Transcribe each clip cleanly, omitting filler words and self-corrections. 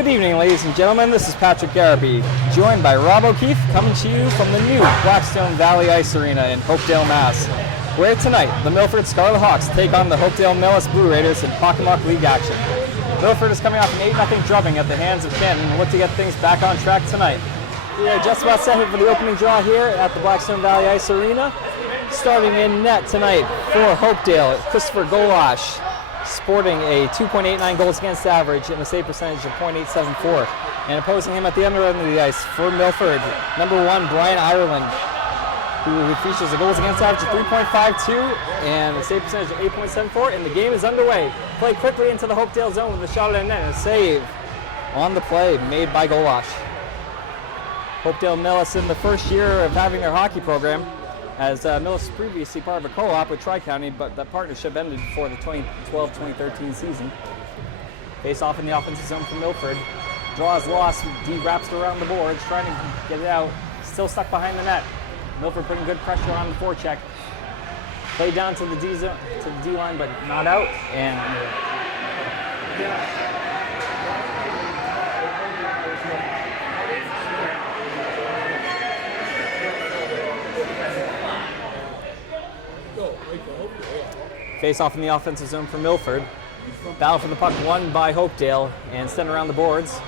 Good evening, ladies and gentlemen. This is Patrick Garrity, joined by Rob O'Keefe, coming to you from the new Blackstone Valley Ice Arena in Hopedale, Mass. Where tonight, the Milford Scarlet Hawks take on the Hopedale Millis Blue Raiders in Pocketmock League action. Milford is coming off an 8-0 drubbing at the hands of Canton and look to get things back on track tonight. We are just about set for the opening draw here at the Blackstone Valley Ice Arena. Starting in net tonight for Hopedale, Christopher Golash, sporting a 2.89 goals against average and a save percentage of .874. And opposing him at the other end of the ice for Milford, number 1, Brian Ireland, who features a goals against average of 3.52 and a save percentage of 8.74. And the game is underway. Play quickly into the Hopedale zone with a shot at net and a save on the play made by Golash. Hopedale Millis in the first year of having their hockey program, as Millis was previously part of a co-op with Tri-County, but that partnership ended before the 2012-2013 season. Face off in the offensive zone for Milford. Draws lost, D wraps around the boards, trying to get it out. Still stuck behind the net. Milford putting good pressure on the forecheck. Play down to the D line, but not out. And face off in the offensive zone for Milford. Battle for the puck won by Hopedale and sent around the boards.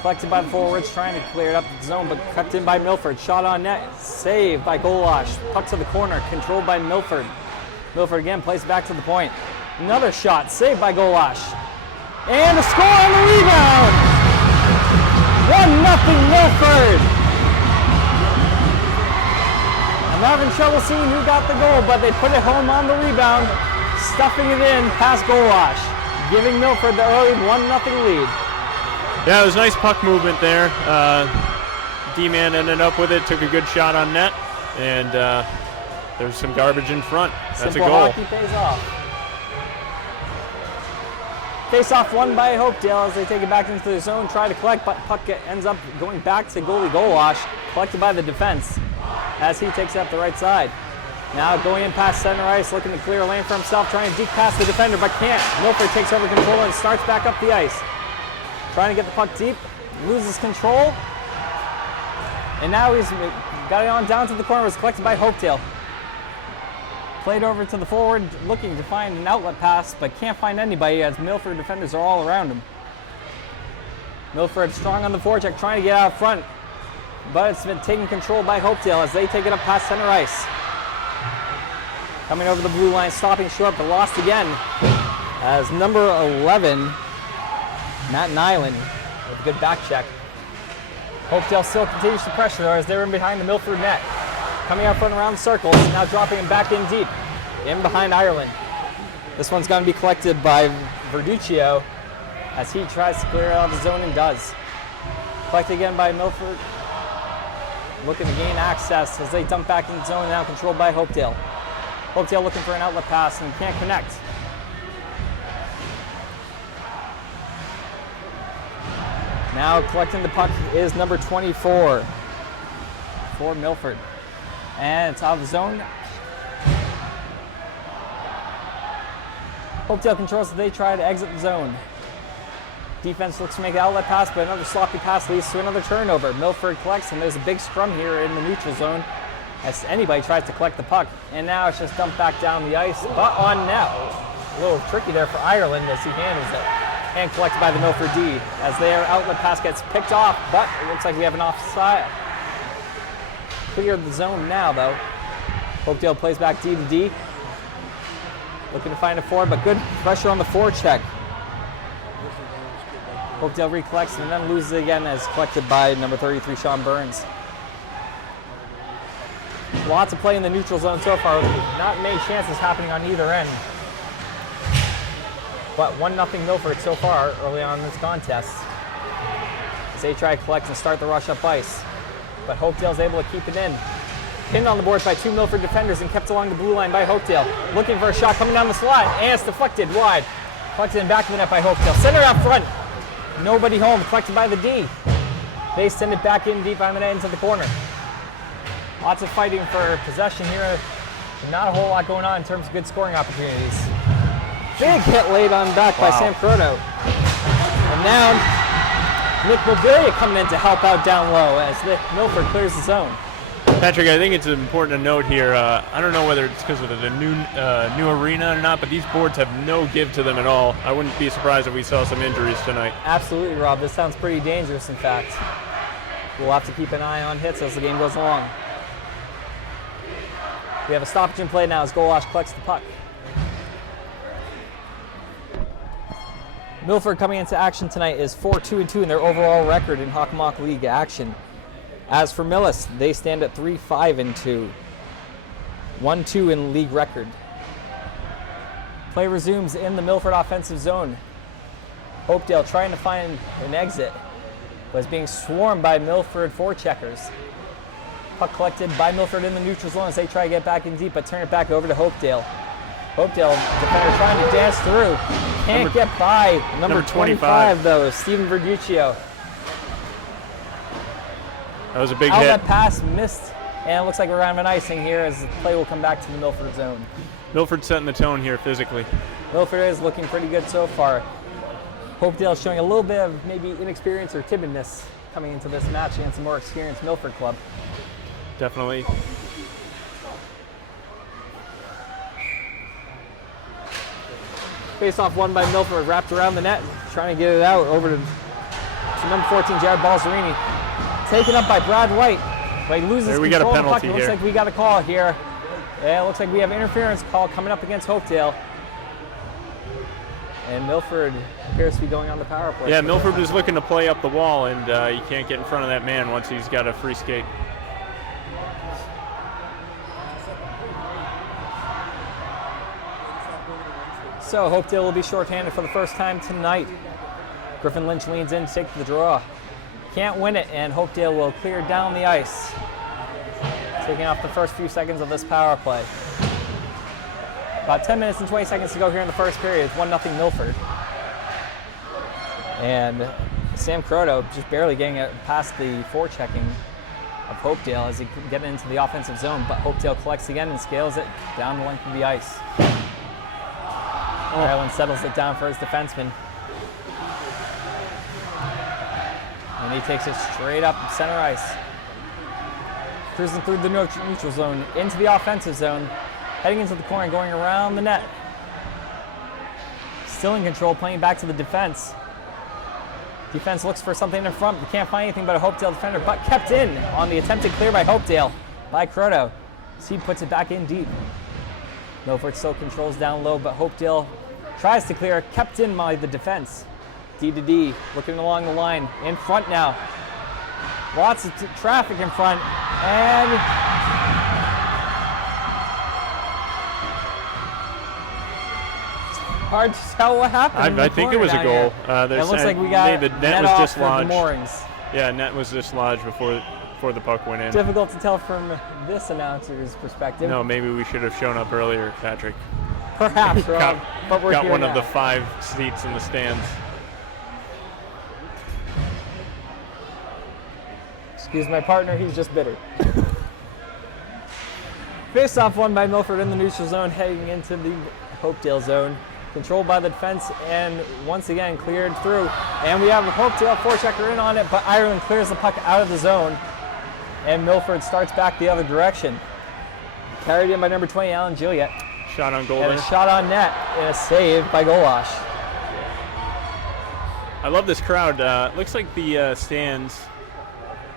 Collected by the forwards, trying to clear it up the zone, but cut in by Milford. Shot on net, saved by Golash. Puck to the corner, controlled by Milford. Milford again plays back to the point. Another shot, saved by Golash. And a score on the rebound! 1-0 Milford! I'm having trouble seeing who got the goal, but they put it home on the rebound, stuffing it in past Golash, giving Milford the early 1-0 lead. Yeah, it was nice puck movement there. D-man ended up with it, took a good shot on net, and there's some garbage in front. That's Simple a goal. hockey pays off. Face-off won by Hopedale as they take it back into the zone, try to collect, but puck ends up going back to goalie Golash, collected by the defense, as he takes it up the right side. Now going in past center ice, looking to clear a lane for himself, trying to deke past the defender, but can't. Milford takes over control and starts back up the ice. Trying to get the puck deep, loses control, and now he's got it on down to the corner. It was collected by Hopedale. Played over to the forward, looking to find an outlet pass, but can't find anybody as Milford defenders are all around him. Milford strong on the forecheck, trying to get out front, but it's been taken control by Hopedale as they take it up past center ice. Coming over the blue line, stopping short, but lost again as number 11, Matt Nyland, with a good back check. Hopedale still continues to pressure though as they're in behind the Milford net. Coming out front around circles, now dropping him back in deep, in behind Ireland. This one's going to be collected by Verduccio as he tries to clear it out of the zone and does. Collected again by Milford, looking to gain access as they dump back in the zone, now controlled by Hopedale. Hopedale looking for an outlet pass and can't connect. Now collecting the puck is number 24 for Milford. And it's out of the zone. Hopedale controls as they try to exit the zone. Defense looks to make an outlet pass, but another sloppy pass leads to another turnover. Milford collects, and there's a big scrum here in the neutral zone as anybody tries to collect the puck. And now it's just dumped back down the ice, but on net. A little tricky there for Ireland as he handles it. And collected by the Milford D as their outlet pass gets picked off, but it looks like we have an offside. Clear the zone now, though. Hopedale plays back D to D. Looking to find a forward, but good pressure on the forecheck. Hopedale recollects and then loses it again as collected by number 33, Sean Burns. Lots of play in the neutral zone so far. Not many chances happening on either end. But 1-0 Milford so far early on in this contest. As they try to collect and start the rush up ice. But Hopedale's able to keep it in. Pinned on the boards by 2 Milford defenders and kept along the blue line by Hopedale. Looking for a shot coming down the slide, and it's deflected wide. Collected in back of the net by Hopedale. Center out front. Nobody home, collected by the D. They send it back in deep on the net into the corner. Lots of fighting for possession here. Not a whole lot going on in terms of good scoring opportunities. Big hit laid on back by Sam Croto. Now, Nick Mobilia coming in to help out down low as Milford clears the zone. Patrick, I think it's important to note here, I don't know whether it's because of the new arena or not, but these boards have no give to them at all. I wouldn't be surprised if we saw some injuries tonight. Absolutely, Rob. This sounds pretty dangerous, in fact. We'll have to keep an eye on hits as the game goes along. We have a stoppage in play now as Golash collects the puck. Milford coming into action tonight is 4-2-2 in their overall record in Hockomock League action. As for Millis, they stand at 3-5-2, 1-2 in league record. Play resumes in the Milford offensive zone. Hopedale trying to find an exit, was being swarmed by Milford forecheckers. Puck collected by Milford in the neutral zone as they try to get back in deep, but turn it back over to Hopedale. Hopedale, defender trying to dance through. Can't get by number 25 though, Steven Verduccio. That was a big Outlet hit. pass missed, and it looks like we're having an icing here as the play will come back to the Milford zone. Milford setting the tone here physically. Milford is looking pretty good so far. Hopedale showing a little bit of maybe inexperience or timidness coming into this match against a more experienced Milford club. Definitely. Face-off won by Milford, wrapped around the net, trying to get it out over to number 14, Jared Balzerini. Taken up by Brad White, but he loses there, we control got a of the puck. penalty It looks here. like we got a call here. Yeah, it looks like we have interference call coming up against Hopedale. And Milford appears to be going on the power play. Yeah, Milford is looking to play up the wall, and you can't get in front of that man once he's got a free skate. So Hopedale will be shorthanded for the first time tonight. Griffin Lynch leans in to take the draw. Can't win it, and Hopedale will clear down the ice, taking off the first few seconds of this power play. About 10 minutes and 20 seconds to go here in the first period. It's 1-0 Milford. And Sam Croto just barely getting it past the forechecking of Hopedale as he gets into the offensive zone, but Hopedale collects again and scales it down the length of the ice. Ireland settles it down for his defenseman. And he takes it straight up center ice. Cruising through the neutral zone into the offensive zone, heading into the corner and going around the net. Still in control, playing back to the defense. Defense looks for something in front, but can't find anything but a Hopedale defender, but kept in on the attempted clear by Hopedale by Croto. Seed puts it back in deep. Milford still controls down low, but Hopedale tries to clear, kept in by the defense. D to D, looking along the line, in front now. Lots of traffic in front, and it's hard to tell what happened. I think it was a goal. It looks like we got the net net was off dislodged. for the moorings. Yeah, net was dislodged before the puck went in. Difficult to tell from this announcer's perspective. No, maybe we should have shown up earlier, Patrick. Perhaps, Rob, but we're got here one now. of the 5 seats in the stands. Excuse my partner, he's just bitter. Face-off won by Milford in the neutral zone, heading into the Hopedale zone. Controlled by the defense, and once again cleared through. And we have a Hopedale forechecker in on it, but Ireland clears the puck out of the zone. And Milford starts back the other direction. Carried in by number 20, Alan Gilliett. Shot on goal And there. a shot on net, and a save by Golash. I love this crowd. Looks like the stands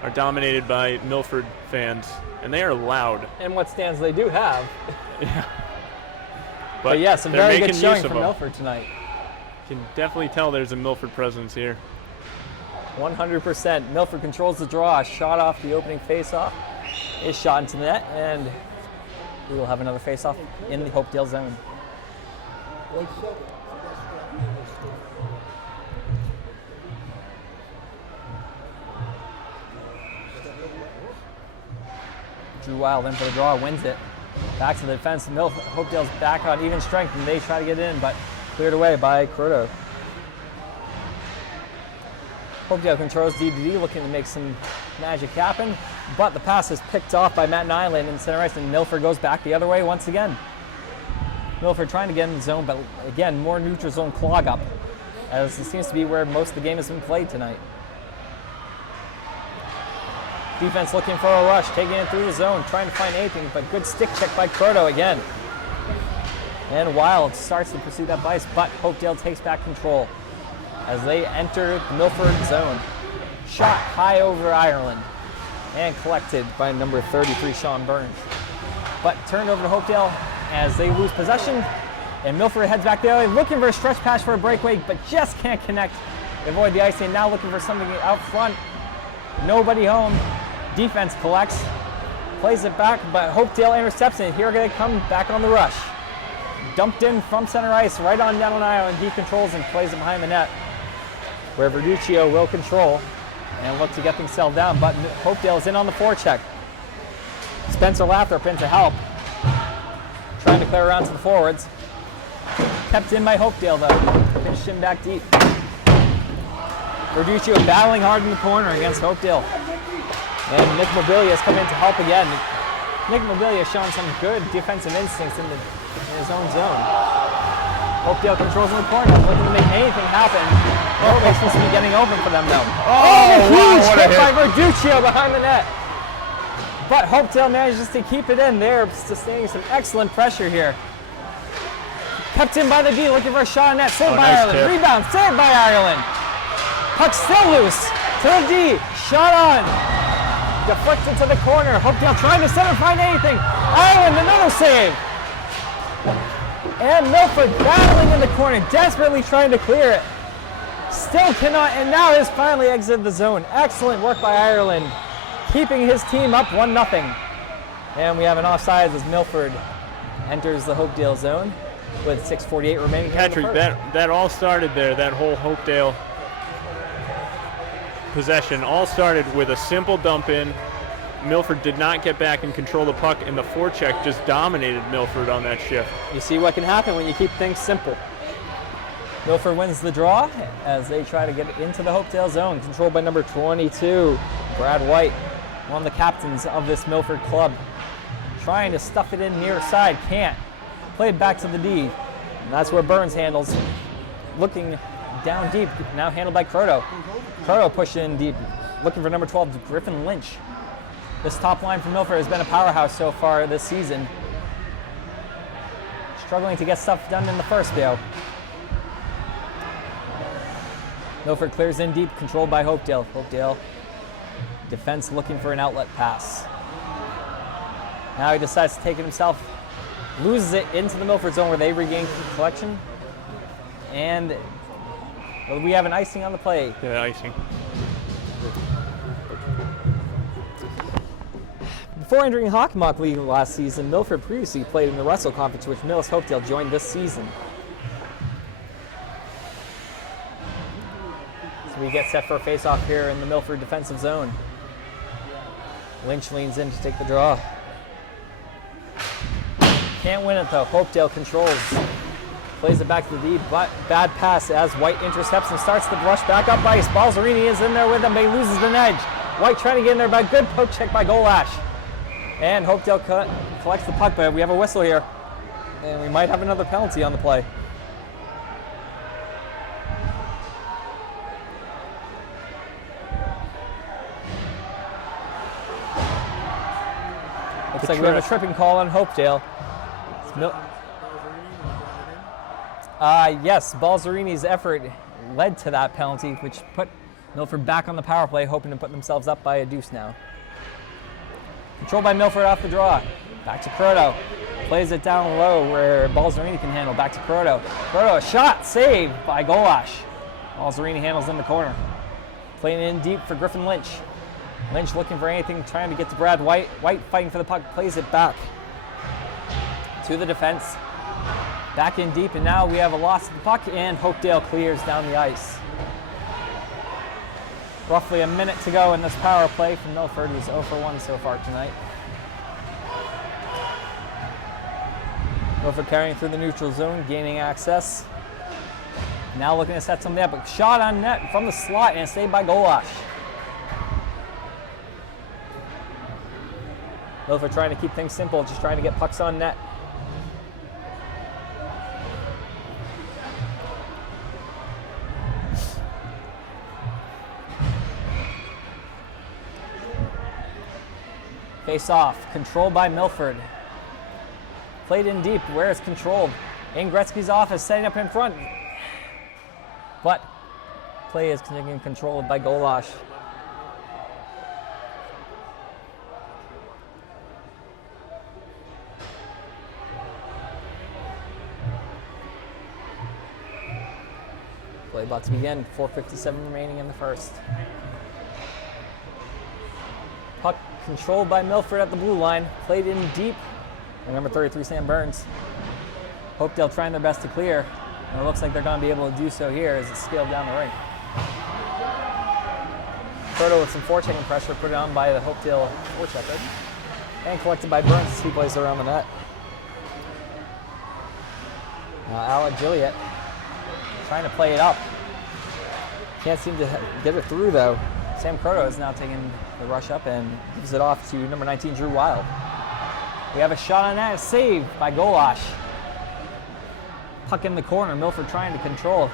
are dominated by Milford fans, and they are loud. And what stands they do have. Yeah. But yes, a they're very good making showing use of from them. Milford tonight. Can definitely tell there's a Milford presence here. 100%. Milford controls the draw. A shot off the opening face-off is shot into the net, and we will have another face-off in the Hopedale zone. Drew Wild in for the draw, wins it. Back to the defense. Hopedale's back on even strength, and they try to get in, but cleared away by Croto. Hopedale controls D2D, looking to make some magic happen, but the pass is picked off by Matt Nyland in center ice, and Milford goes back the other way once again. Milford trying to get in the zone, but again, more neutral zone clog up. as it seems to be where most of the game has been played tonight. Defense looking for a rush, taking it through the zone, trying to find anything, but good stick check by Croto again. And Wild starts to pursue that vice, but Hopedale takes back control as they enter the Milford zone. Shot high over Ireland and collected by number 33, Sean Burns. But turned over to Hopedale as they lose possession, and Milford heads back the other way, looking for a stretch pass for a breakaway, but just can't connect. Avoid the icing, now looking for something out front. Nobody home. Defense collects, plays it back, but Hopedale intercepts it. Here they come back on the rush. Dumped in from center ice, right on down on Ireland. He controls and plays it behind the net, where Verduccio will control and look to get things settled down, but Hopedale is in on the forecheck. Spencer Lathrop in to help, trying to clear around to the forwards. Kept in by Hopedale though, finished him back deep. Verduccio battling hard in the corner against Hopedale. And Nick Mobilia has come in to help again. Nick Mobilia has shown some good defensive instincts in his own zone. Hopedale controls in the corner, looking to make anything happen. Norway seems to be getting open for them though. Oh, huge hit by Verduccio behind the net. But Hopedale manages to keep it in. They're sustaining some excellent pressure here. Kept in by the D, looking for a shot on net. Saved by Ireland. Tip. Rebound, saved by Ireland. Puck still loose. To the D, shot on. Deflected to the corner. Hopedale trying to center, find anything. Ireland, another save. And Milford battling in the corner, desperately trying to clear it. Still cannot, and now has finally exited the zone. Excellent work by Ireland, keeping his team up 1-0. And we have an offside as Milford enters the Hopedale zone with 6:48 remaining. Patrick, that all started there, that whole Hopedale possession all started with a simple dump in. Milford did not get back and control the puck, and the forecheck just dominated Milford on that shift. You see what can happen when you keep things simple. Milford wins the draw as they try to get into the Hopedale zone, controlled by number 22, Brad White, one of the captains of this Milford club. Trying to stuff it in near side, can't. Played back to the D, and that's where Burns handles. Looking down deep, now handled by Croto. Croto pushed in deep, looking for number 12, Griffin Lynch. This top line for Milford has been a powerhouse so far this season. Struggling to get stuff done in the first though. Milford clears in deep, controlled by Hopedale. Hopedale, defense looking for an outlet pass. Now he decides to take it himself, loses it into the Milford zone where they regain collection. And we have an icing on the play. Yeah, icing. Before entering Hockey Mock League last season, Milford previously played in the Russell Conference, which Millis Hopedale joined this season. So we get set for a face-off here in the Milford defensive zone. Lynch leans in to take the draw. Can't win it though. Hopedale controls. Plays it back to the D, but bad pass as White intercepts and starts to rush back up ice. Balzerini is in there with him, but he loses an edge. White trying to get in there, but good poke check by Golash. And Hopedale collects the puck, but we have a whistle here. And we might have another penalty on the play. Looks like we have a tripping call on Hopedale. Yes, Balzerini's effort led to that penalty, which put Milford back on the power play, hoping to put themselves up by a deuce now. Controlled by Milford off the draw. Back to Croto. Plays it down low where Balzerini can handle. Back to Croto. Croto, a shot, saved by Golash. Balzerini handles in the corner. Playing in deep for Griffin Lynch. Lynch looking for anything, trying to get to Brad White. White fighting for the puck, plays it back to the defense. Back in deep, and now we have a loss of the puck, and Hopedale clears down the ice. Roughly a minute to go in this power play from Milford, who's 0 for 1 so far tonight. Milford carrying through the neutral zone, gaining access. Now looking to set something up, but shot on net from the slot and saved by Golash. Milford trying to keep things simple, just trying to get pucks on net. Face off, controlled by Milford. Played in deep, where it's controlled. In Gretzky's office, setting up in front. But play is controlled by Golash. Play about to begin, 4:57 remaining in the first. Puck controlled by Milford at the blue line, played in deep. And number 33, Sam Burns. Hopedale trying their best to clear, and it looks like they're going to be able to do so here as it's scaled down the ring. Proto with some forechecking pressure put on by the Hopedale forechecker, and collected by Burns as he plays around the net. Now Alec Gilliett trying to play it up. Can't seem to get it through though. Sam Croto is now taking the rush up and gives it off to number 19, Drew Wild. We have a shot on that, saved by Golash. Puck in the corner, Milford trying to control.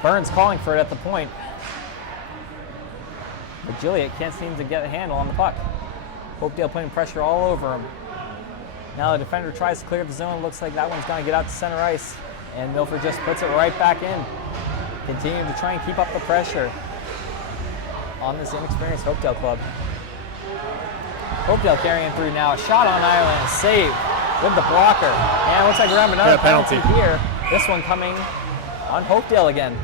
Burns calling for it at the point. But Gilliett can't seem to get a handle on the puck. Hopedale putting pressure all over him. Now the defender tries to clear the zone. Looks like that one's going to get out to center ice. And Milford just puts it right back in. Continuing to try and keep up the pressure on this inexperienced Hopedale club. Hopedale carrying through now. A shot on Ireland, a save with the blocker. And it looks like we're having another penalty here. This one coming on Hopedale again.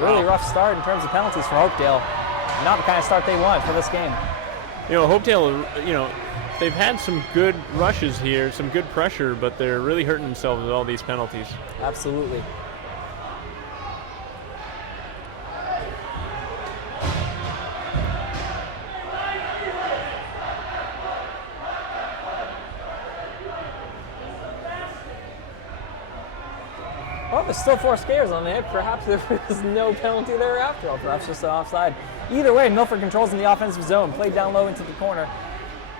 Really rough start in terms of penalties for Hopedale. Not the kind of start they want for this game. You know, Hopedale, they've had some good rushes here, some good pressure, but they're really hurting themselves with all these penalties. Absolutely. Well, there's still 4 skaters on the hit. Perhaps there was no penalty there after all. Perhaps just an offside. Either way, Milford controls in the offensive zone. Played down low into the corner.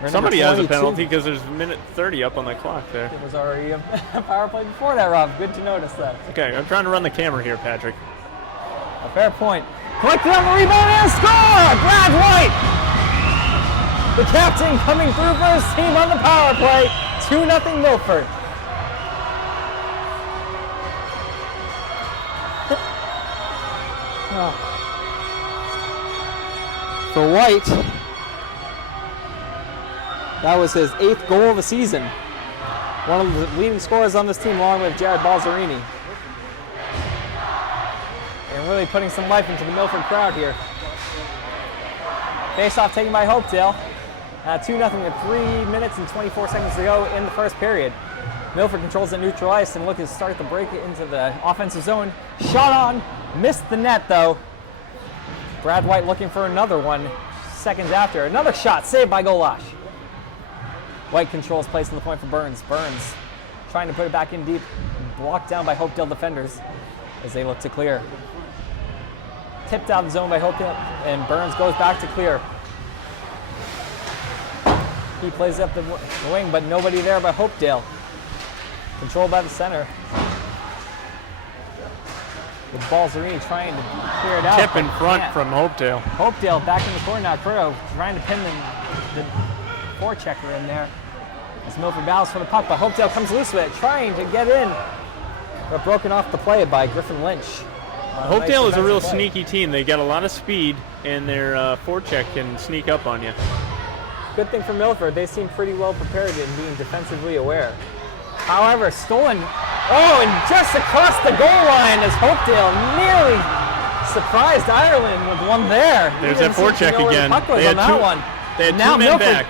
Somebody has a penalty because there's a minute 30 up on the clock there. It was already a power play before that, Rob. Good to notice that. Okay, I'm trying to run the camera here, Patrick. A fair point. Collected on the rebound and score! Brad White! The captain coming through for his team on the power play. 2-0 Milford. For White, that was his 8th goal of the season. One of the leading scorers on this team, along with Jared Balzerini. And really putting some life into the Milford crowd here. Face-off taken by Hopedale. 2-0 with 3 minutes and 24 seconds to go in the first period. Milford controls the neutral ice and looking to start the break into the offensive zone. Shot on, missed the net though. Brad White looking for another one seconds after. Another shot, saved by Golash. White controls place on the point for Burns. Burns trying to put it back in deep. Blocked down by Hopedale defenders as they look to clear. Tipped out of the zone by Hopedale, and Burns goes back to clear. He plays up the wing, but nobody there by Hopedale. Controlled by the center. With Balzerini trying to clear it out. Tip in front from Hopedale. Hopedale back in the corner now. Curto trying to pin the forechecker in there. As Milford battles for the puck, but Hopedale comes loose with it, trying to get in. But broken off the play by Griffin Lynch. Hopedale is a real sneaky team. They got a lot of speed, and their forecheck can sneak up on you. Good thing for Milford, they seem pretty well prepared in being defensively aware. However, stolen. Oh, and just across the goal line as Hopedale nearly surprised Ireland with one there. There's that forecheck again. They had two men Milford back,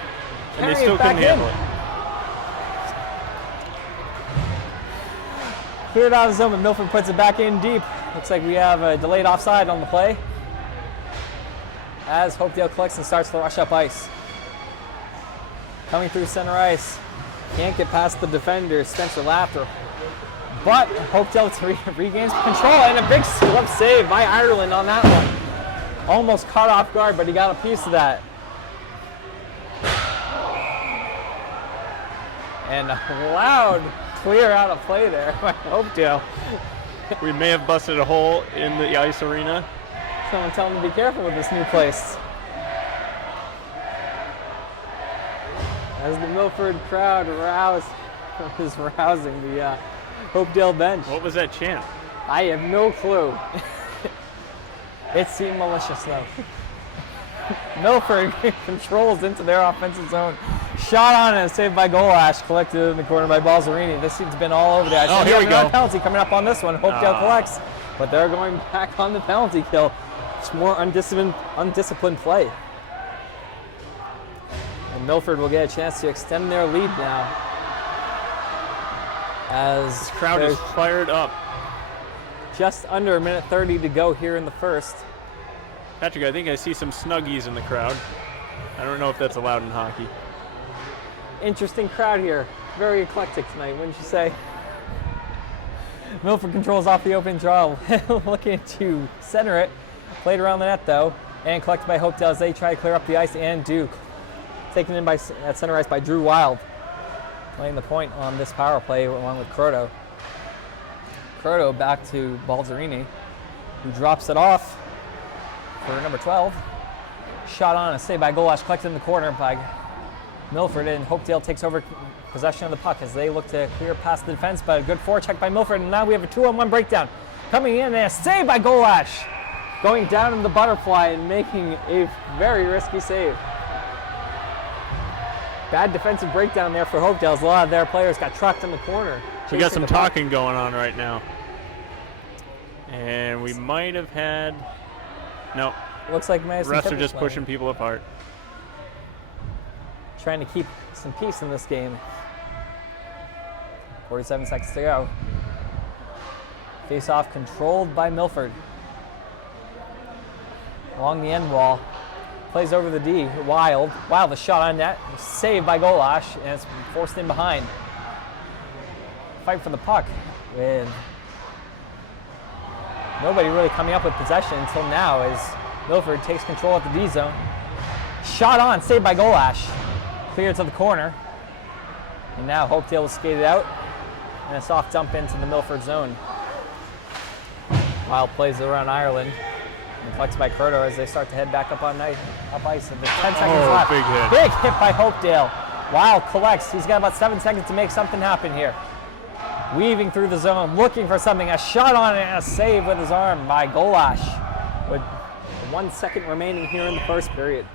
and they still couldn't handle it. Cleared out of the zone, but Milford puts it back in deep. Looks like we have a delayed offside on the play as Hopedale collects and starts to rush up ice. Coming through center ice. Can't get past the defender, Spencer Laughter. But Hopedale regains control, and a big slip save by Ireland on that one. Almost caught off guard, but he got a piece of that. And a loud clear out of play there by Hopedale. We may have busted a hole in the ice arena. Someone tell him to be careful with this new place. as the Milford crowd is rousing the Hopedale bench. What was that chant? I have no clue. It seemed malicious though. Milford controls into their offensive zone. Shot on and saved by Golash. Collected in the corner by Balzerini. This team's been all over the ice. Oh, here we go. Penalty coming up on this one. Hopedale collects, but they're going back on the penalty kill. It's more undisciplined play. And Milford will get a chance to extend their lead now. As This crowd is fired up. just under a minute 30 to go here in the first. Patrick, I think I see some snuggies in the crowd. I don't know if that's allowed in hockey. Interesting crowd here. Very eclectic tonight, wouldn't you say? Milford controls off the open draw, looking to center it. Played around the net though, and collected by Hopedale as they try to clear up the ice and do. Taken in at center ice by Drew Wild. Playing the point on this power play along with Croto. Croto back to Balzerini, who drops it off for number 12. Shot on, a save by Golash, collected in the corner by Milford, and Hopedale takes over possession of the puck as they look to clear past the defense, but a good forecheck by Milford, and now we have a 2-on-1 breakdown. Coming in, and a save by Golash, going down in the butterfly and making a very risky save. Bad defensive breakdown there for Hopedale, as a lot of their players got trucked in the corner. We got some talking going on right now. And we might have had... No. Looks like The refs are just pushing people apart. Trying to keep some peace in this game. 47 seconds to go. Face-off controlled by Milford. Along the end wall. Plays over the D. Wild. Wild, a shot on net. Saved by Golash, and it's forced in behind. Fight for the puck with nobody really coming up with possession until now as Milford takes control at the D zone. Shot on, saved by Golash. Cleared to the corner. And now Hopedale will skate it out. And a soft dump into the Milford zone. Wild plays it around Ireland. And collects by Croto as they start to head back up on ice. With 10 seconds left. Big hit. Big hit by Hopedale. Wild collects. He's got about 7 seconds to make something happen here. Weaving through the zone, looking for something. A shot on it and a save with his arm by Golash. With 1 second remaining here in the first period.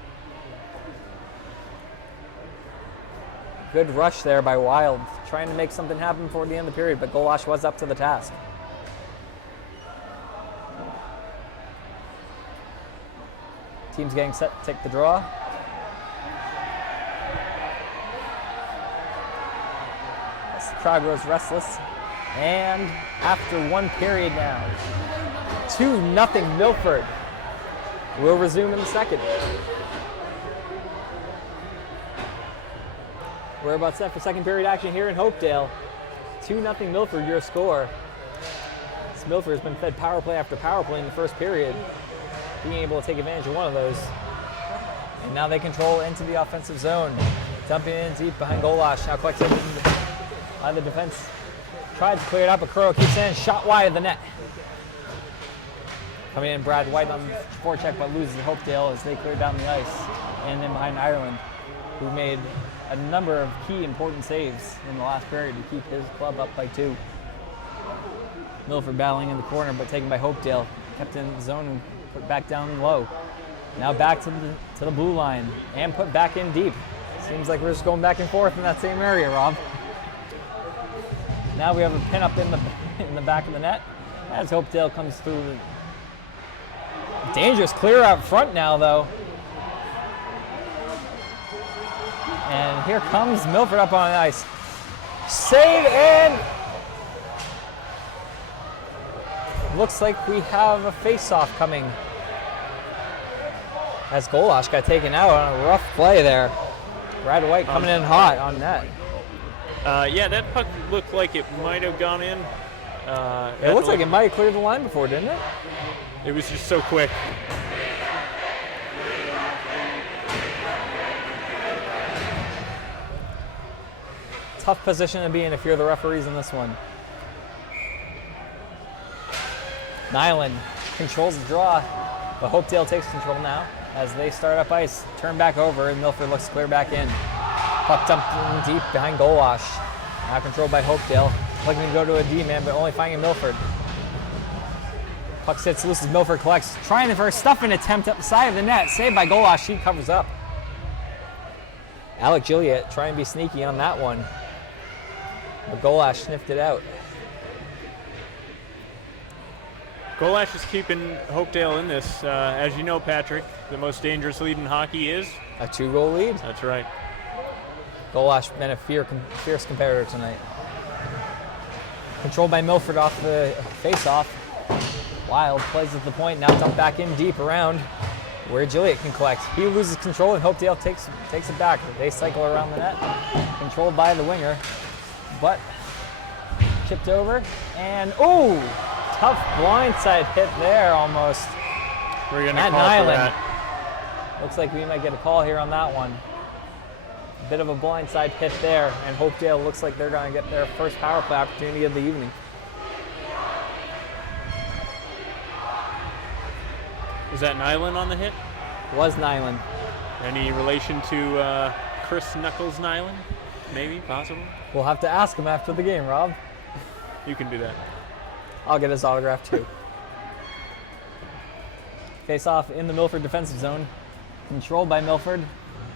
Good rush there by Wild, trying to make something happen before the end of the period, but Golash was up to the task. Team's getting set to take the draw. As the crowd grows restless. And after 1 period now, 2-0 Milford. We'll resume in the second. We're about set for second period action here in Hopedale. 2-0 Milford, your score. This Milford has been fed power play after power play in the first period, being able to take advantage of one of those. And now they control into the offensive zone. Dumping in deep behind Golash. Now collected by the defense. Tried to clear it up, but Crow keeps in. Shot wide of the net. Coming in, Brad White on the forecheck, but loses Hopedale as they clear down the ice. And then behind Ireland, who made a number of key important saves in the last period to keep his club up by 2. Milford battling in the corner, but taken by Hopedale. Kept in the zone and put back down low. Now back to the blue line and put back in deep. Seems like we're just going back and forth in that same area, Rob. Now we have a pin up in the back of the net as Hopedale comes through. Dangerous clear out front now, though. And here comes Milford up on the ice. Save, and looks like we have a face-off coming. As Golash got taken out on a rough play there. Brad White coming in hot on net. Yeah, that puck looked like it might have gone in. It looks like it might have cleared the line before, didn't it? It was just so quick. Tough position to be in if you're the referees in this one. Nyland controls the draw, but Hopedale takes control now as they start up ice, turn back over, and Milford looks to clear back in. Puck dumped in deep behind goal wash. Now controlled by Hopedale. Looking to go to a D-man, but only finding Milford. Puck sits loose as Milford collects. Trying for a stuffing attempt up the side of the net. Saved by goal wash. She covers up. Alec Gilliatt trying to be sneaky on that one. But Golash sniffed it out. Golash is keeping Hopedale in this. As you know, Patrick, the most dangerous lead in hockey is? A 2-goal lead. That's right. Golash been a fierce competitor tonight. Controlled by Milford off the face-off. Wild plays at the point, now dumped back in deep around where Gilliatt can collect. He loses control and Hopedale takes it back. They cycle around the net, controlled by the winger, but chipped over, and tough blindside hit there almost. We're gonna call for that. Looks like we might get a call here on that one. A bit of a blindside hit there, and Hopedale looks like they're gonna get their first power play opportunity of the evening. Was that Nyland on the hit? Was Nyland. Any relation to Chris Knuckles Nyland? Maybe, possible? We'll have to ask him after the game, Rob. You can do that. I'll get his autograph too. Face off in the Milford defensive zone. Controlled by Milford,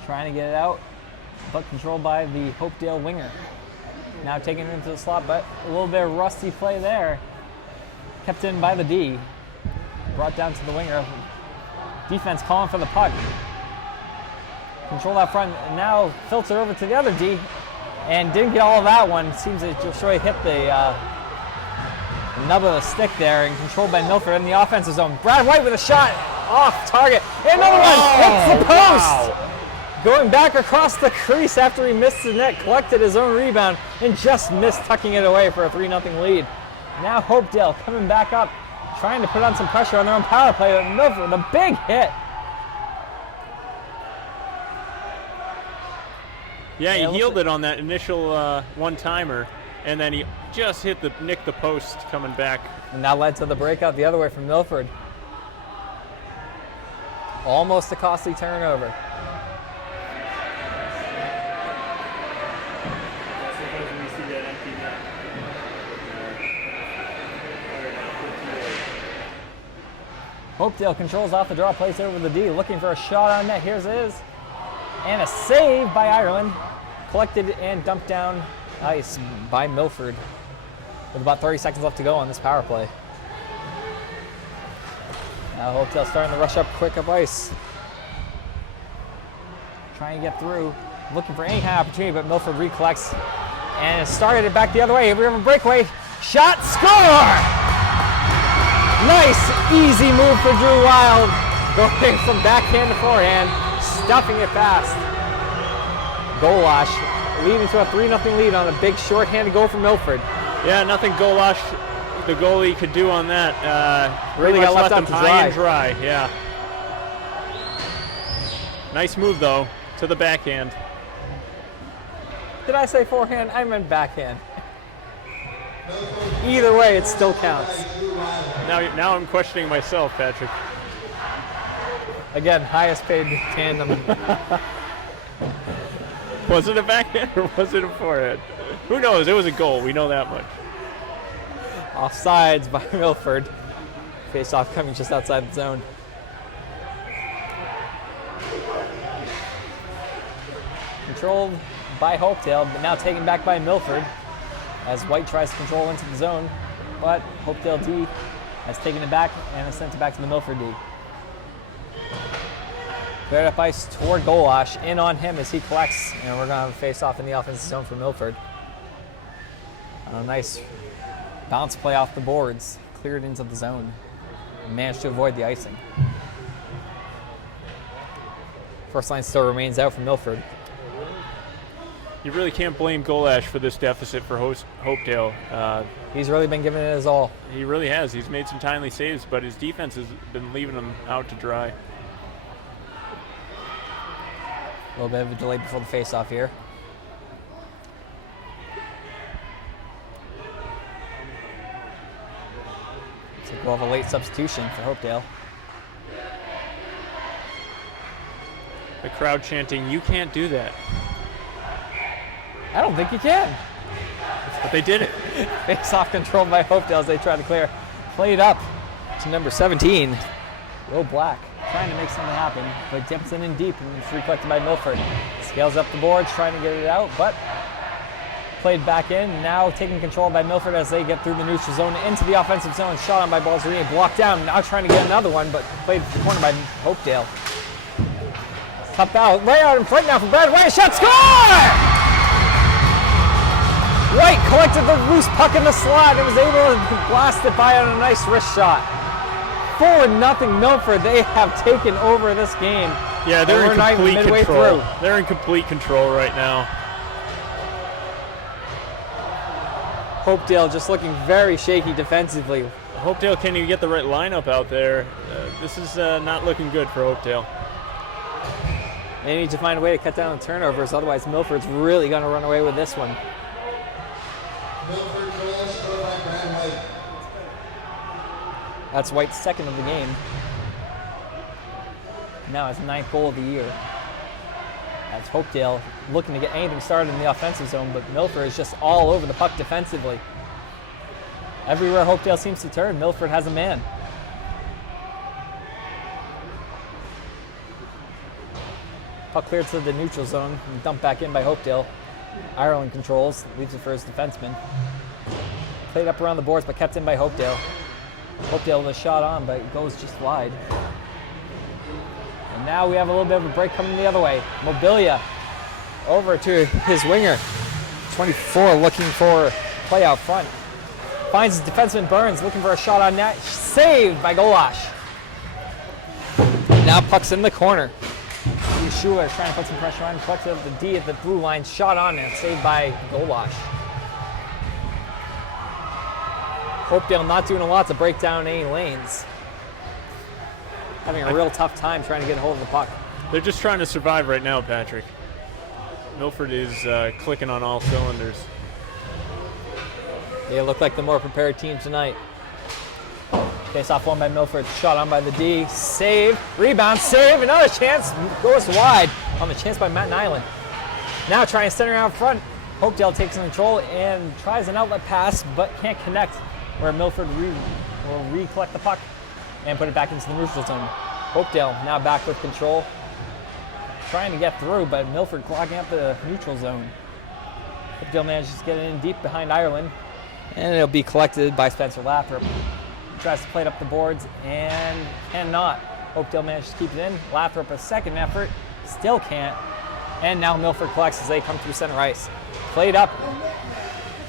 trying to get it out, but controlled by the Hopedale winger. Now taking it into the slot, but a little bit of rusty play there. Kept in by the D. Brought down to the winger. Defense calling for the puck. Control that front, and now filter over to the other D, and didn't get all of that one. Seems that Joshua hit the nub of the stick there, and controlled by Milford in the offensive zone. Brad White with a shot off target. And another one hits the post. Wow. Going back across the crease after he missed the net, collected his own rebound, and just missed tucking it away for a 3-0 lead. Now Hopedale coming back up, trying to put on some pressure on their own power play, but Milford, a big hit. Yeah, he healed it on that initial one-timer, and then he just nicked the post coming back. And that led to the breakout the other way from Milford. Almost a costly turnover. Hopedale controls off the draw, plays over the D, looking for a shot on net. Here's it is. And a save by Ireland. Collected and dumped down ice by Milford with about 30 seconds left to go on this power play. Now Hopedale starting to rush up quick up ice. Trying to get through, looking for any kind of opportunity, but Milford recollects and it started it back the other way. We have a breakaway. Shot, score! Nice, easy move for Drew Wild. Going from backhand to forehand, stuffing it past. Golash leading to a 3-0 lead on a big short-handed goal from Milford. Yeah, nothing Golash, the goalie, could do on that. Really got left out to high and dry. Yeah. Nice move though to the backhand. Did I say forehand? I meant backhand. Either way, it still counts. Now I'm questioning myself, Patrick. Again, highest paid tandem. Was it a backhand or was it a forehand? Who knows? It was a goal. We know that much. Offsides by Milford. Face-off coming just outside the zone. Controlled by Hopedale, but now taken back by Milford as White tries to control into the zone, but Hopedale D has taken it back and has sent it back to the Milford D. Cleared up ice toward Golash, in on him as he collects, and we're going to have a face-off in the offensive zone for Milford. A nice bounce play off the boards, cleared into the zone, managed to avoid the icing. First line still remains out for Milford. You really can't blame Golash for this deficit for Hopedale. He's really been giving it his all. He really has. He's made some timely saves, but his defense has been leaving him out to dry. A little bit of a delay before the face-off here. Looks like we'll have a late substitution for Hopedale. The crowd chanting, "You can't do that." I don't think you can. But they did it. Face-off controlled by Hopedale as they try to clear. Played up to number 17, Will Black. Trying to make something happen, but dips it in deep, and it's recollected by Milford. Scales up the boards, trying to get it out, but played back in. Now taking control by Milford as they get through the neutral zone into the offensive zone. Shot on by Balzerini, blocked down. Now trying to get another one, but played to the corner by Hopedale. Top out, right out in front now for Brad White. Shot, score! White collected the loose puck in the slot and was able to blast it by on a nice wrist shot. 4-0 Milford. They have taken over this game. Yeah, they're in complete midway control. Through. They're in complete control right now. Hopedale just looking very shaky defensively. Hopedale can't even get the right lineup out there. This is not looking good for Hopedale. They need to find a way to cut down the turnovers, otherwise Milford's really going to run away with this one. That's White's second of the game. Now his 9th goal of the year. That's Hopedale looking to get anything started in the offensive zone, but Milford is just all over the puck defensively. Everywhere Hopedale seems to turn, Milford has a man. Puck cleared to the neutral zone and dumped back in by Hopedale. Ireland controls, leaves it for his defenseman. Played up around the boards, but kept in by Hopedale. Hopedale with a shot on, but it goes just wide. And now we have a little bit of a break coming the other way. Mobilia over to his winger. 24 looking for play out front. Finds his defenseman Burns looking for a shot on net. Saved by Golash. Now puck's in the corner. Yeshua is trying to put some pressure on. Collects up the D at the blue line. Shot on and saved by Golash. Hopedale not doing a lot to break down any lanes. Having a real tough time trying to get a hold of the puck. They're just trying to survive right now, Patrick. Milford is clicking on all cylinders. They look like the more prepared team tonight. Face off one by Milford, shot on by the D, save, rebound, save, another chance, goes wide on the chance by Matt Nyland. Now trying to center out front. Hopedale takes control and tries an outlet pass, but can't connect, where Milford will recollect the puck and put it back into the neutral zone. Hopedale now back with control, trying to get through, but Milford clogging up the neutral zone. Hopedale manages to get in deep behind Ireland, and it'll be collected by Spencer Lathrop. Tries to play it up the boards and cannot. Hopedale manages to keep it in. Lathrop a second effort, still can't. And now Milford collects as they come through center ice. Played up,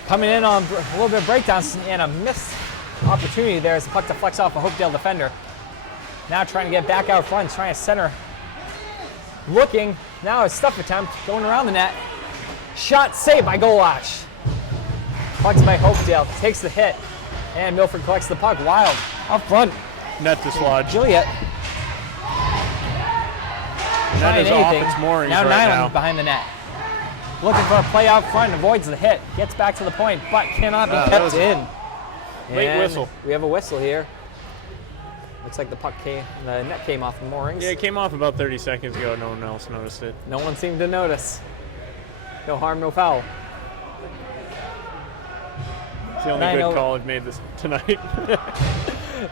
coming in on a little bit of breakdowns and a missed opportunity there as the puck deflects off a Hopedale defender. Now trying to get back out front, trying to center. Looking, now a stuff attempt going around the net. Shot saved by Golash. Puck's by Hopedale, takes the hit. And Milford collects the puck. Wild up front. Net dislodged. Juliet. Net is off its moorings now right Nyland now. behind the net. Looking for a play out front. Avoids the hit. Gets back to the point, but cannot be kept in. Late And whistle. We have a whistle here. Looks like the net came off the moorings. Yeah, it came off about 30 seconds ago. No one else noticed it. No one seemed to notice. No harm, no foul. It's the only good call I've made this tonight.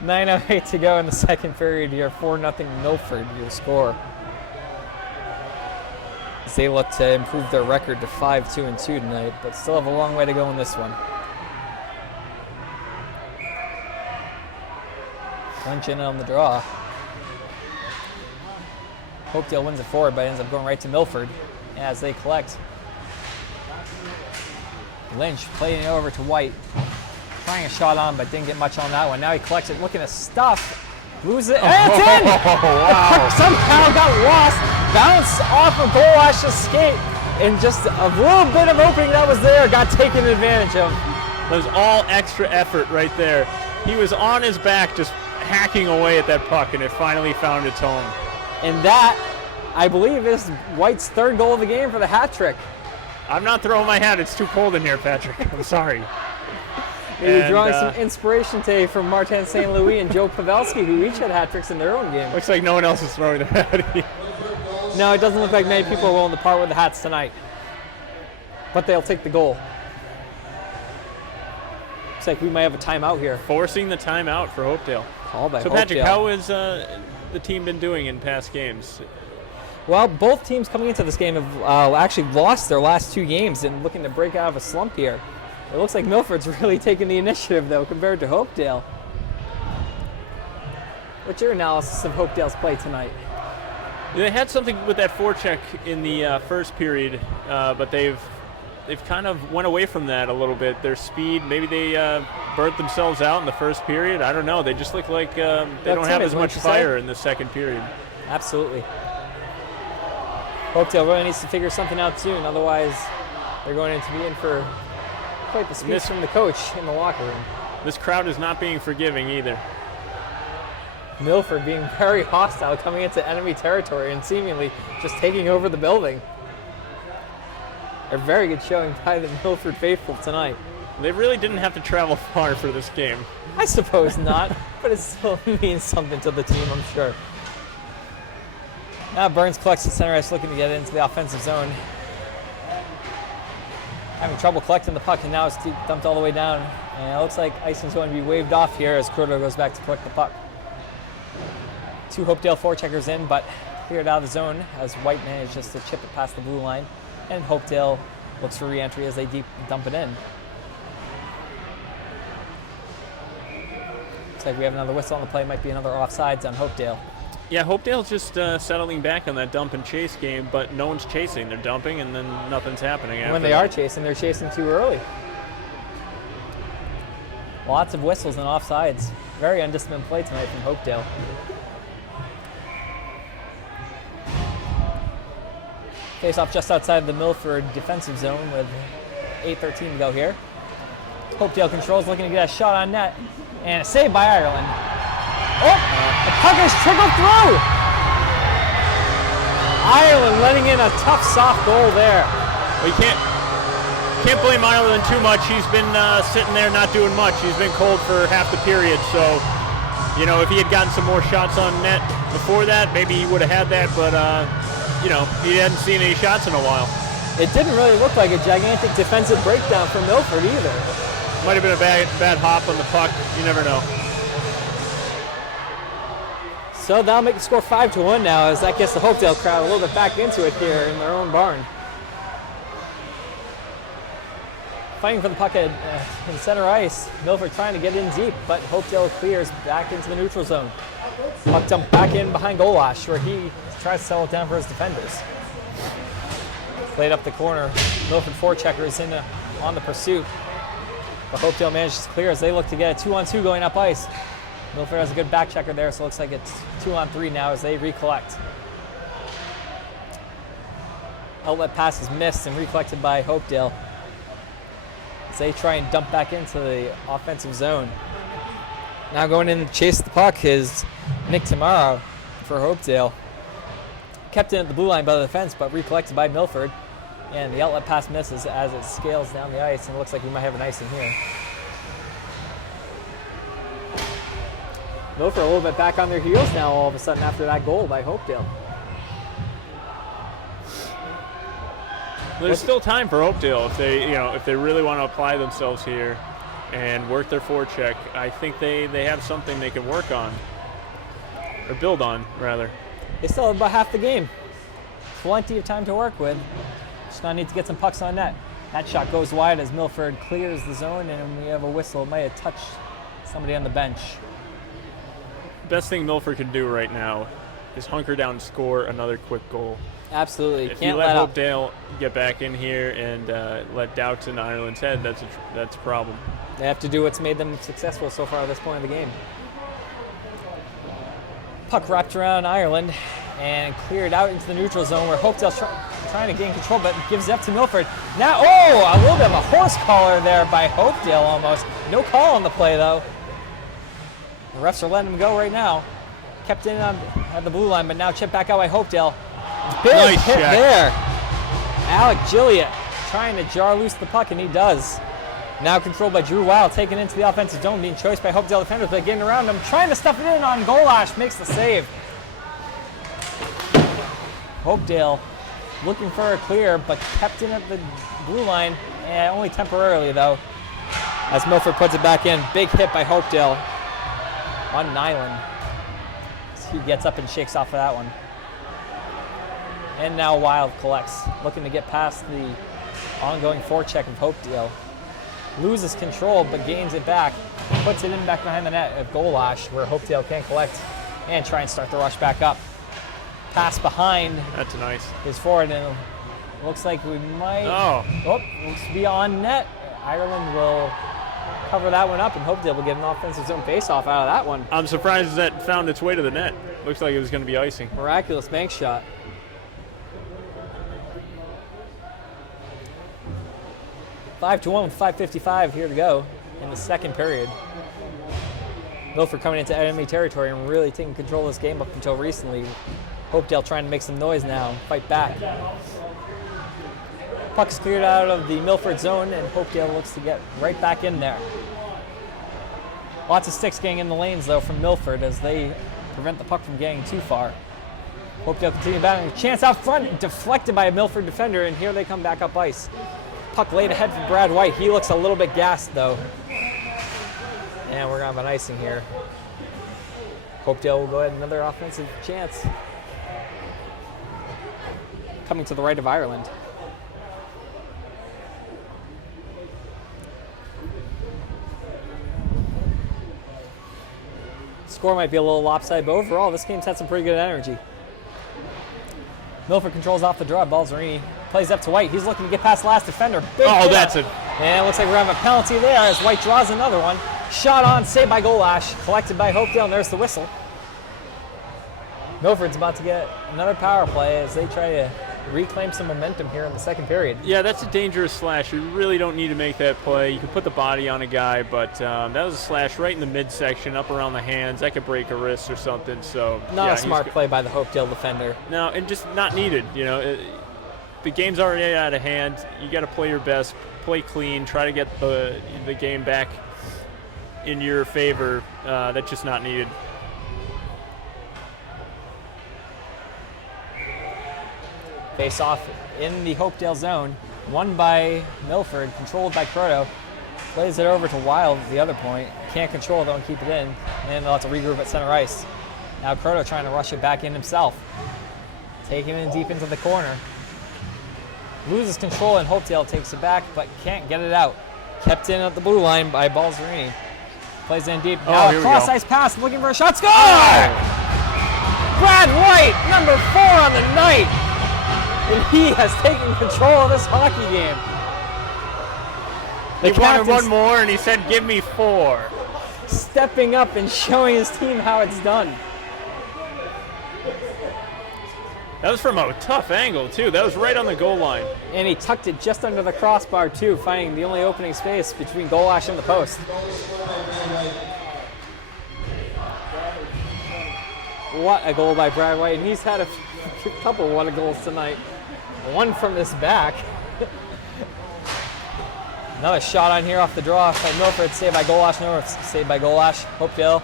9:08 to go in the second period here. 4-0 Milford, your score. As they look to improve their record to 5-2-2 tonight, but still have a long way to go in this one. Clinch in on the draw. Hopedale wins it forward, but ends up going right to Milford as they collect. Lynch playing it over to White. Trying a shot on, but didn't get much on that one. Now he collects it, looking to stuff. Loses it, and it's in! Wow. Somehow got lost. Bounced off of Golash's skate. And just a little bit of opening that was there got taken advantage of. That was all extra effort right there. He was on his back just hacking away at that puck, and it finally found its home. And that, I believe, is White's third goal of the game for the hat trick. I'm not throwing my hat. It's too cold in here, Patrick. I'm sorry. Maybe drawing some inspiration today from Martin St. Louis and Joe Pavelski, who each had hat tricks in their own game. Looks like no one else is throwing their hat. No, it doesn't look like many people are willing to part with the hats tonight. but they'll take the goal. Looks like we might have a timeout here. Forcing the timeout for Hopedale. Call by So Hopedale. Patrick, how has the team been doing in past games? Well, both teams coming into this game have actually lost their last 2 games and looking to break out of a slump here. It looks like Milford's really taking the initiative, though, compared to Hopedale. What's your analysis of Hopedale's play tonight? They had something with that forecheck in the first period, but they've kind of went away from that a little bit. Their speed, maybe they burnt themselves out in the first period. I don't know. They just look like they don't have as much fire in the second period. Absolutely. Hopedale really needs to figure something out soon. Otherwise, they're going to be in for quite the speech from the coach in the locker room. This crowd is not being forgiving either. Milford being very hostile, coming into enemy territory and seemingly just taking over the building. A very good showing by the Milford faithful tonight. They really didn't have to travel far for this game. I suppose not, but it still means something to the team, I'm sure. Now Burns collects the center ice, looking to get into the offensive zone. Having trouble collecting the puck, and now it's dumped all the way down. And it looks like icing's going to be waved off here as Crowder goes back to collect the puck. 2 Hopedale forecheckers in, but cleared out of the zone as White managed just to chip it past the blue line. And Hopedale looks for re-entry as they deep dump it in. Looks like we have another whistle on the play. Might be another offsides on Hopedale. Yeah, Hopedale's just settling back on that dump and chase game, but no one's chasing. They're dumping, and then nothing's happening after When they are chasing, they're chasing too early. Lots of whistles and offsides. Very undisciplined play tonight from Hopedale. Face off just outside the Milford defensive zone with 8:13 to go here. Hopedale controls, looking to get a shot on net, and a save by Ireland. Oh, the puck has trickled through. Ireland letting in a tough, soft goal there. Well, you can't blame Ireland too much. He's been sitting there not doing much. He's been cold for half the period, so you know if he had gotten some more shots on net before that, maybe he would have had that, but you know, he hadn't seen any shots in a while. It didn't really look like a gigantic defensive breakdown for Milford either. Might have been a bad hop on the puck. You never know. So that'll make the score 5-1 now, as that gets the Hopedale crowd a little bit back into it here in their own barn. Fighting for the puck in center ice. Milford trying to get in deep, but Hopedale clears back into the neutral zone. Puck dumped back in behind Golash, where he tries to settle it down for his defenders. Played up the corner. Milford forecheckers in on the pursuit. But Hopedale manages to clear as they look to get a 2-on-2 going up ice. Milford has a good back checker there, so it looks like it's 2-on-3 now as they recollect. Outlet pass is missed and recollected by Hopedale as they try and dump back into the offensive zone. Now going in to chase the puck is Nick Tamaro for Hopedale. Kept in at the blue line by the defense, but recollected by Milford. And the outlet pass misses as it scales down the ice, and it looks like we might have an icing here. Milford a little bit back on their heels now all of a sudden after that goal by Hopedale. There's still time for Hopedale if they really want to apply themselves here and work their forecheck. I think they have something they can work on or build on rather. They still have about half the game. Plenty of time to work with. Just gonna need to get some pucks on net. That shot goes wide as Milford clears the zone, and we have a whistle. It might have touched somebody on the bench. Best thing Milford can do right now is hunker down and score another quick goal. Absolutely. If you let Hopedale get back in here and let doubts in Ireland's head, that's a problem. They have to do what's made them successful so far at this point in the game. Puck wrapped around Ireland and cleared out into the neutral zone where Hopedale's trying to gain control, but gives it up to Milford. Now, a little bit of a horse collar there by Hopedale almost. No call on the play, though. The refs are letting him go right now. Kept in at the blue line, but now chipped back out by Hopedale. Big nice hit check there. Alec Gilliott trying to jar loose the puck, and he does. Now controlled by Drew Wild, taken into the offensive zone, being choiced by Hopedale defenders, but getting around him, trying to stuff it in on Golash, makes the save. Hopedale looking for a clear, but kept in at the blue line, and only temporarily though, as Milford puts it back in. Big hit by Hopedale on Nyland. He gets up and shakes off of that one. And now Wild collects, looking to get past the ongoing forecheck of Hopedale. Loses control, but gains it back. Puts it in back behind the net of Golash, where Hopedale can collect and try and start the rush back up. Pass behind. That's nice. His forward, and looks like we might. Oh, Looks to be on net. Ireland will cover that one up, and Hopedale will get an offensive zone face-off out of that one. I'm surprised that found its way to the net. Looks like it was going to be icing. Miraculous bank shot. Five to 1 with 5:55 here to go in the second period. Milford coming into enemy territory and really taking control of this game up until recently. Hopedale trying to make some noise now, fight back. Puck's cleared out of the Milford zone, and Hopedale looks to get right back in there. Lots of sticks getting in the lanes though from Milford as they prevent the puck from getting too far. Hopedale continue battling. Chance out front, deflected by a Milford defender, and here they come back up ice. Puck laid ahead for Brad White. He looks a little bit gassed though. And we're gonna have an icing here. Hopedale will go ahead, another offensive chance. Coming to the right of Ireland. Score might be a little lopsided, but overall this game's had some pretty good energy. Milford controls off the draw. Balzerini plays up to White. He's looking to get past the last defender. Big hit. That's it. And it looks like we're having a penalty there as White draws another one. Shot on, saved by Golash, collected by Hopedale, and there's the whistle. Milford's about to get another power play as they try to reclaim some momentum here in the second period. Yeah, that's a dangerous slash. You really don't need to make that play. You can put the body on a guy, but that was a slash right in the midsection, up around the hands. That could break a wrist or something. So not a smart play by the Hopedale defender. No, and just not needed. You know, the game's already out of hand. You got to play your best, play clean, try to get the game back in your favor. That's just not needed. Face off in the Hopedale zone, won by Milford, controlled by Croto. Plays it over to Wild at the other point. Can't control it though and keep it in. And they'll have to regroup at center ice. Now Croto trying to rush it back in himself. Taking it in deep into the corner. Loses control and Hopedale takes it back, but can't get it out. Kept in at the blue line by Balzerini. Plays in deep. Now a cross-ice pass, looking for a shot. Score! Brad White, number 4 on the night. And he has taken control of this hockey game. He wanted one more, and he said, "Give me 4." Stepping up and showing his team how it's done. That was from a tough angle, too. That was right on the goal line. And he tucked it just under the crossbar, too, finding the only opening space between Golash and the post. What a goal by Brad White. And he's had a couple what a goals tonight. One from this back. Another shot on here off the draw by Milford, saved by Golash. Saved by Golash. Hopedale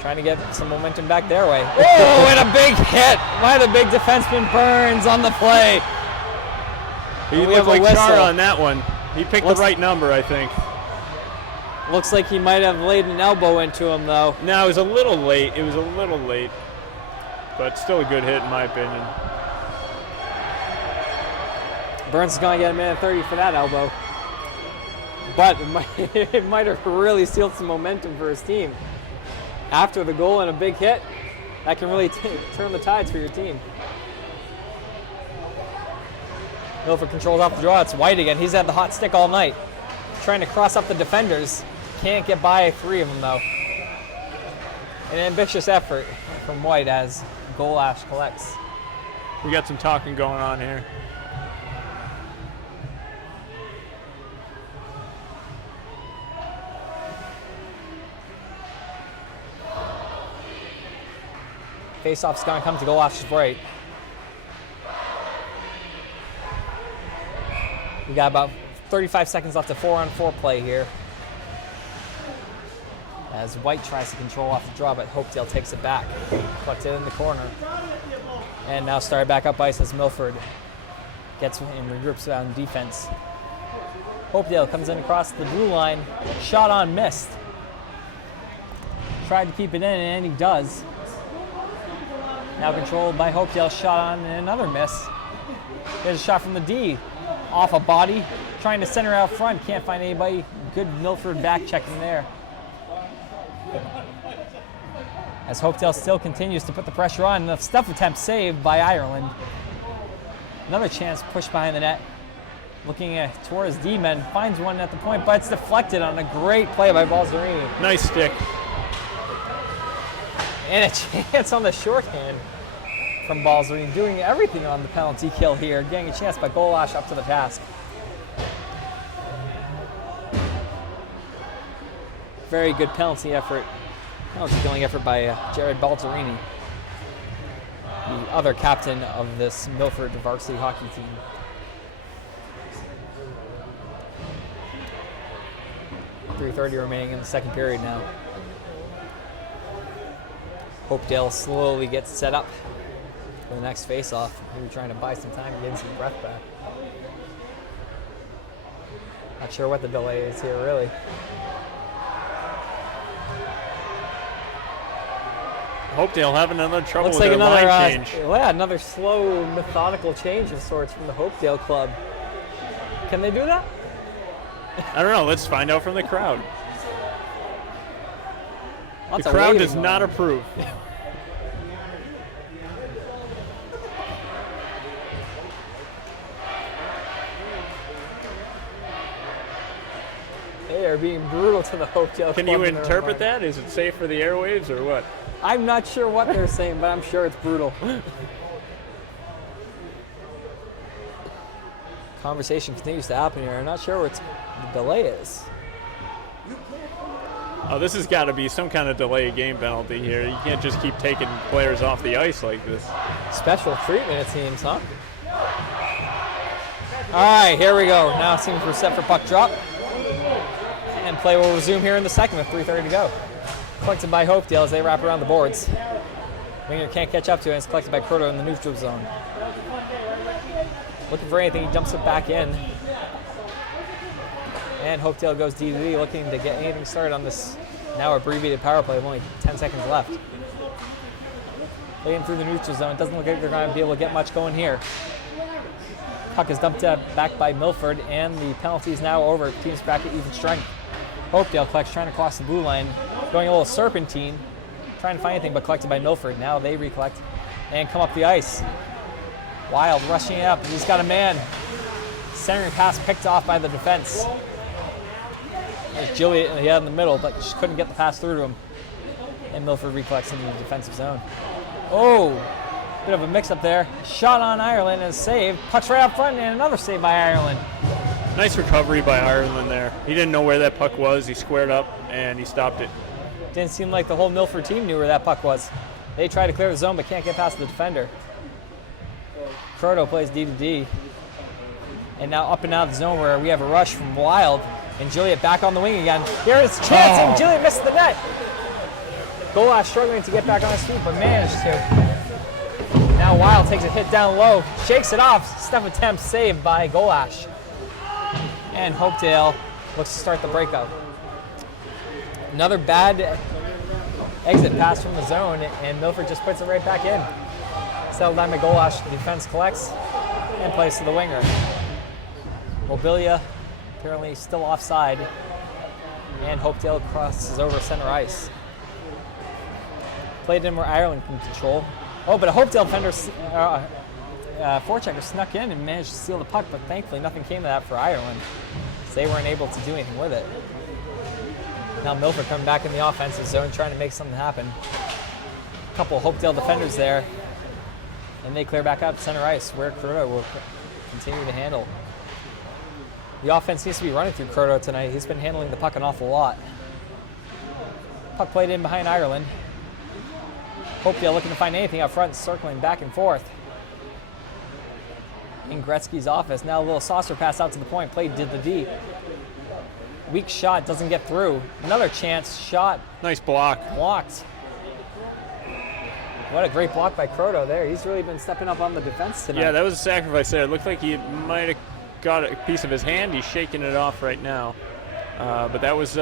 trying to get some momentum back their way. Oh, and a big hit by the big defenseman Burns on the play. He looked like Chara on that one. He picked the right number, I think. Looks like he might have laid an elbow into him, though. No, it was a little late. But still a good hit, in my opinion. Burns is going to get a minute 30 for that elbow. But it might have really sealed some momentum for his team. After the goal and a big hit, that can really turn the tides for your team. Milford controls off the draw. It's White again. He's had the hot stick all night. Trying to cross up the defenders. Can't get by 3 of them, though. An ambitious effort from White as Golash collects. We got some talking going on here. Face-off's going to come to Golash's right. We got about 35 seconds left of 4-on-4 play here. As White tries to control off the draw, but Hopedale takes it back. Collects it in the corner. And now started back up ice as Milford gets and regroups on defense. Hopedale comes in across the blue line. Shot on, missed. Tried to keep it in, and he does. Now controlled by Hopedale. Shot on, and another miss. There's a shot from the D. Off a body. Trying to center out front. Can't find anybody. Good Milford back checking there. As Hopedale still continues to put the pressure on. The stuff attempt saved by Ireland. Another chance pushed behind the net. Looking towards D-men. Finds one at the point, but it's deflected on a great play by Balzerini. Nice stick. And a chance on the shorthand from Balzerini. Doing everything on the penalty kill here. Getting a chance by Golash up to the task. Very good penalty effort. Penalty killing effort by Jared Balzerini, the other captain of this Milford varsity hockey team. .3:30 remaining in the second period now. Hopedale slowly gets set up for the next face-off. Maybe trying to buy some time and get some breath back. Not sure what the delay is here, really. Hopedale having another trouble Looks with like their another line change. yeah, another slow, methodical change of sorts from the Hopedale club. Can they do that? I don't know. Let's find out from the crowd. Lots The of crowd waving does going not on. approve. They are being brutal to the Hopedale Can club. you in their interpret own that? Is it safe for the airwaves or what? I'm not sure what they're saying, but I'm sure it's brutal. Conversation continues to happen here. I'm not sure what the delay is. Oh, this has got to be some kind of delay game penalty here. You can't just keep taking players off the ice like this. Special treatment, it seems, huh? All right, here we go. Now it seems we're set for puck drop. And play will resume here in the second with 3:30 to go. Collected by Hopedale as they wrap around the boards. Winger can't catch up to it, and it's collected by Croto in the neutral zone. Looking for anything, he dumps it back in. And Hopedale goes D-to-D, looking to get anything started on this now abbreviated power play with only 10 seconds left. Playing through the neutral zone. It doesn't look like they're going to be able to get much going here. Puck is dumped back by Milford, and the penalty is now over. Teams back at even strength. Hopedale collects, trying to cross the blue line, going a little serpentine, trying to find anything, but collected by Milford. Now they recollect and come up the ice. Wild rushing it up. He's got a man. Centering pass picked off by the defense. There's Gilliott in the middle, but just couldn't get the pass through to him. And Milford recollects in the defensive zone. Oh, bit of a mix-up there. Shot on Ireland and saved. Puck's right up front, and another save by Ireland. Nice recovery by Ireland there. He didn't know where that puck was. He squared up, and he stopped it. Didn't seem like the whole Milford team knew where that puck was. They try to clear the zone, but can't get past the defender. Croto plays D-to-D. And now up and out of the zone where we have a rush from Wild. And Gilliott back on the wing again. Here is a chance, and Gilliott missed the net. Golash struggling to get back on his feet, but managed to. Now Wild takes a hit down low, shakes it off. Step attempt saved by Golash. And Hopedale looks to start the breakout. Another bad exit pass from the zone, and Milford just puts it right back in. Settled down by Golash, the defense collects and plays to the winger. Mobilia apparently still offside, and Hopedale crosses over center ice. Played in where Ireland can control. Oh, but a Hopedale defender, forechecker snuck in and managed to steal the puck, but thankfully nothing came of that for Ireland, so they weren't able to do anything with it. Now Milford coming back in the offensive zone, trying to make something happen. A couple of Hopedale defenders there, and they clear back up center ice, where Croto will continue to handle. The offense seems to be running through Croto tonight. He's been handling the puck an awful lot. Puck played in behind Ireland. Hopedale looking to find anything up front, circling back and forth. In Gretzky's office, now a little saucer pass out to the point, played did the D. Weak shot, doesn't get through. Another chance, shot. Nice block. Blocked. What a great block by Croto there. He's really been stepping up on the defense tonight. Yeah, that was a sacrifice there. It looked like he might have got a piece of his hand. He's shaking it off right now. But that was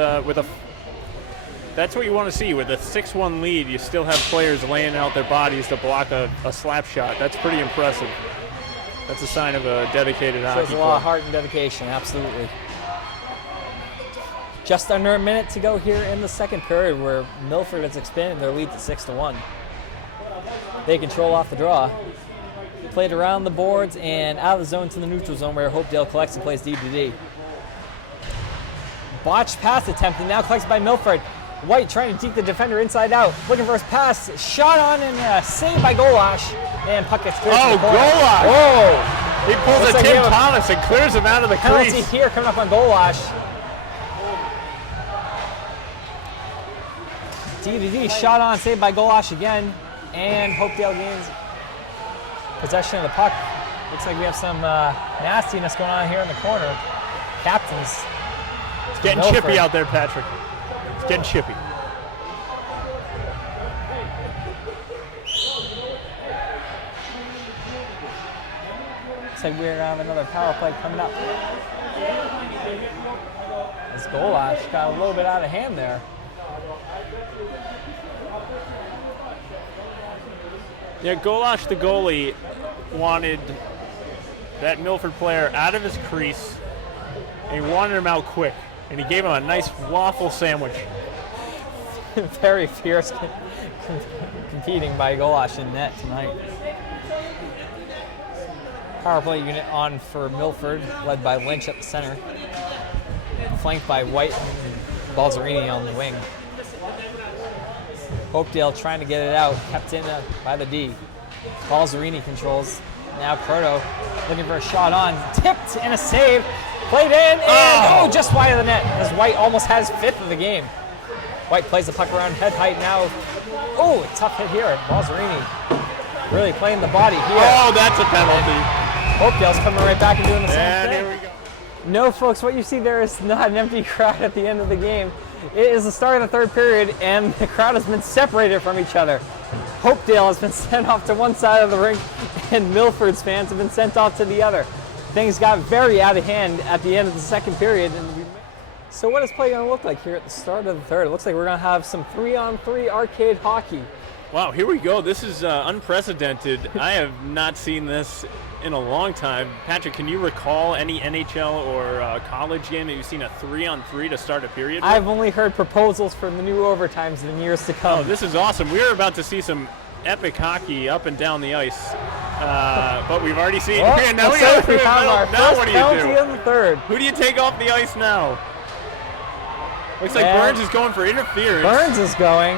that's what you want to see. With a 6-1 lead, you still have players laying out their bodies to block a slap shot. That's pretty impressive. That's a sign of a dedicated hockey Shows a lot of heart and dedication, absolutely. Just under a minute to go here in the second period, where Milford has expanded their lead to 6-1. They control off the draw. Played around the boards and out of the zone to the neutral zone, where Hopedale collects and plays D-to-D. Botched pass attempt, and now collected by Milford. White trying to deke the defender inside out. Looking for his pass. Shot on and saved by Golash. And puck gets cleared to the corner. Golash! Whoa! He pulls a Tim Thomas and clears him out of the Penalty crease. here coming up on Golash. D-to-D shot on, saved by Golash again. And Hopedale gains possession of the puck. Looks like we have some nastiness going on here in the corner. Captains. It's getting Milford. chippy out there, Patrick. It's getting chippy. Looks like we're going to have another power play coming up. As Golash got a little bit out of hand there. Yeah, Golash, the goalie, wanted that Milford player out of his crease, and he wanted him out quick, and he gave him a nice waffle sandwich. Very fierce competing by Golash in net tonight. Power play unit on for Milford, led by Lynch at the center, flanked by White and Balzerini on the wing. Hopedale trying to get it out, kept in by the D. Balzerini controls. Now Croto looking for a shot on, tipped and a save, played in, and just wide of the net, as White almost has 5th of the game. White plays the puck around head height now. Oh, tough hit here. Balzerini really playing the body here. Oh, that's a penalty. Hopedale's coming right back and doing the same And thing. here we go. No, folks, what you see there is not an empty crowd at the end of the game. It is the start of the third period, and the crowd has been separated from each other. Hopedale has been sent off to one side of the rink, and Milford's fans have been sent off to the other. Things got very out of hand at the end of the second period. So what is play going to look like here at the start of the third? It looks like we're going to have some 3-on-3 arcade hockey. Wow, here we go. This is unprecedented. I have not seen this in a long time. Patrick, can you recall any NHL or college game that you've seen a 3-on-3 to start a period with? I've only heard proposals for the new overtimes in years to come. Oh, this is awesome. We're about to see some epic hockey up and down the ice. But we've already seen... Well, now we found our now first what do you penalty do? of the third. Who do you take off the ice now? Looks like Yeah. Burns is going for interference. Burns is going.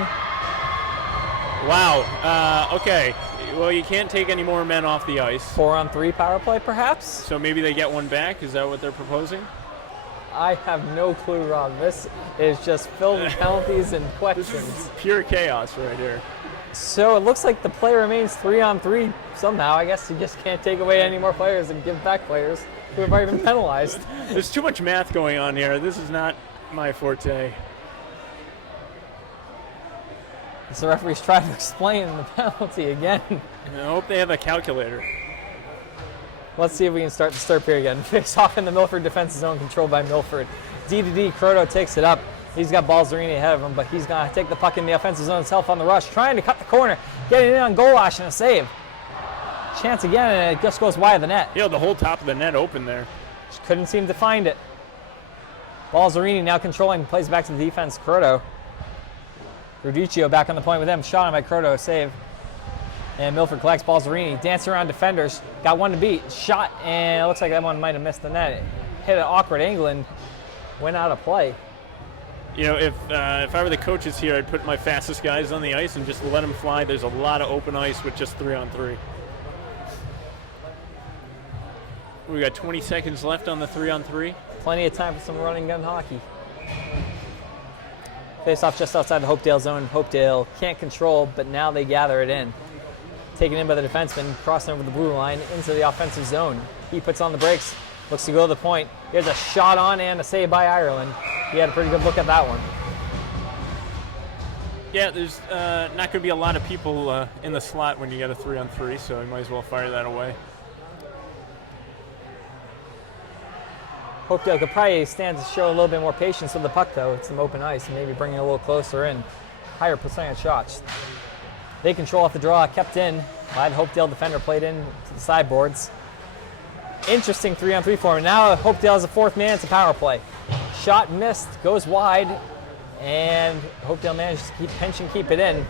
Wow. Okay. Well, you can't take any more men off the ice. 4-on-3 power play, perhaps? So maybe they get one back? Is that what they're proposing? I have no clue, Rob. This is just filled with penalties and This questions. is pure chaos right here. So it looks like the play remains 3-on-3 somehow. I guess you just can't take away any more players and give back players who have already been penalized. There's too much math going on here. This is not my forte. So the referee's trying to explain the penalty again. I hope they have a calculator. Let's see if we can start the third period again. Face off in the Milford defensive zone, controlled by Milford. D-to-D, Croto takes it up. He's got Balzerini ahead of him, but he's going to take the puck in the offensive zone himself on the rush, trying to cut the corner, getting in on Golash and a save. Chance again, and it just goes wide of the net. Yeah, the whole top of the net open there. Just couldn't seem to find it. Balzerini now controlling, plays back to the defense, Croto. Rodicchio back on the point with him, shot on by Croto, save. And Milford collects Balzerini, dancing around defenders, got one to beat, shot, and it looks like that one might have missed the net. It hit an awkward angle and went out of play. You know, if I were the coaches here, I'd put my fastest guys on the ice and just let them fly. There's a lot of open ice with just 3-on-3. We got 20 seconds left on the 3-on-3. Plenty of time for some running gun hockey. Face off just outside the Hopedale zone. Hopedale can't control, but now they gather it in. Taken in by the defenseman, crossing over the blue line into the offensive zone. He puts on the brakes, looks to go to the point. Here's a shot on and a save by Ireland. He had a pretty good look at that one. Yeah, there's not going to be a lot of people in the slot when you get a 3-on-3, so you might as well fire that away. Hopedale could probably stand to show a little bit more patience with the puck, though. It's some open ice and maybe bring it a little closer in. Higher percentage shots. They control off the draw, kept in by the Hopedale defender, played in to the sideboards. Interesting 3-on-3 form. Now Hopedale is a fourth man. It's a power play. Shot missed, goes wide, and Hopedale manages to keep it in.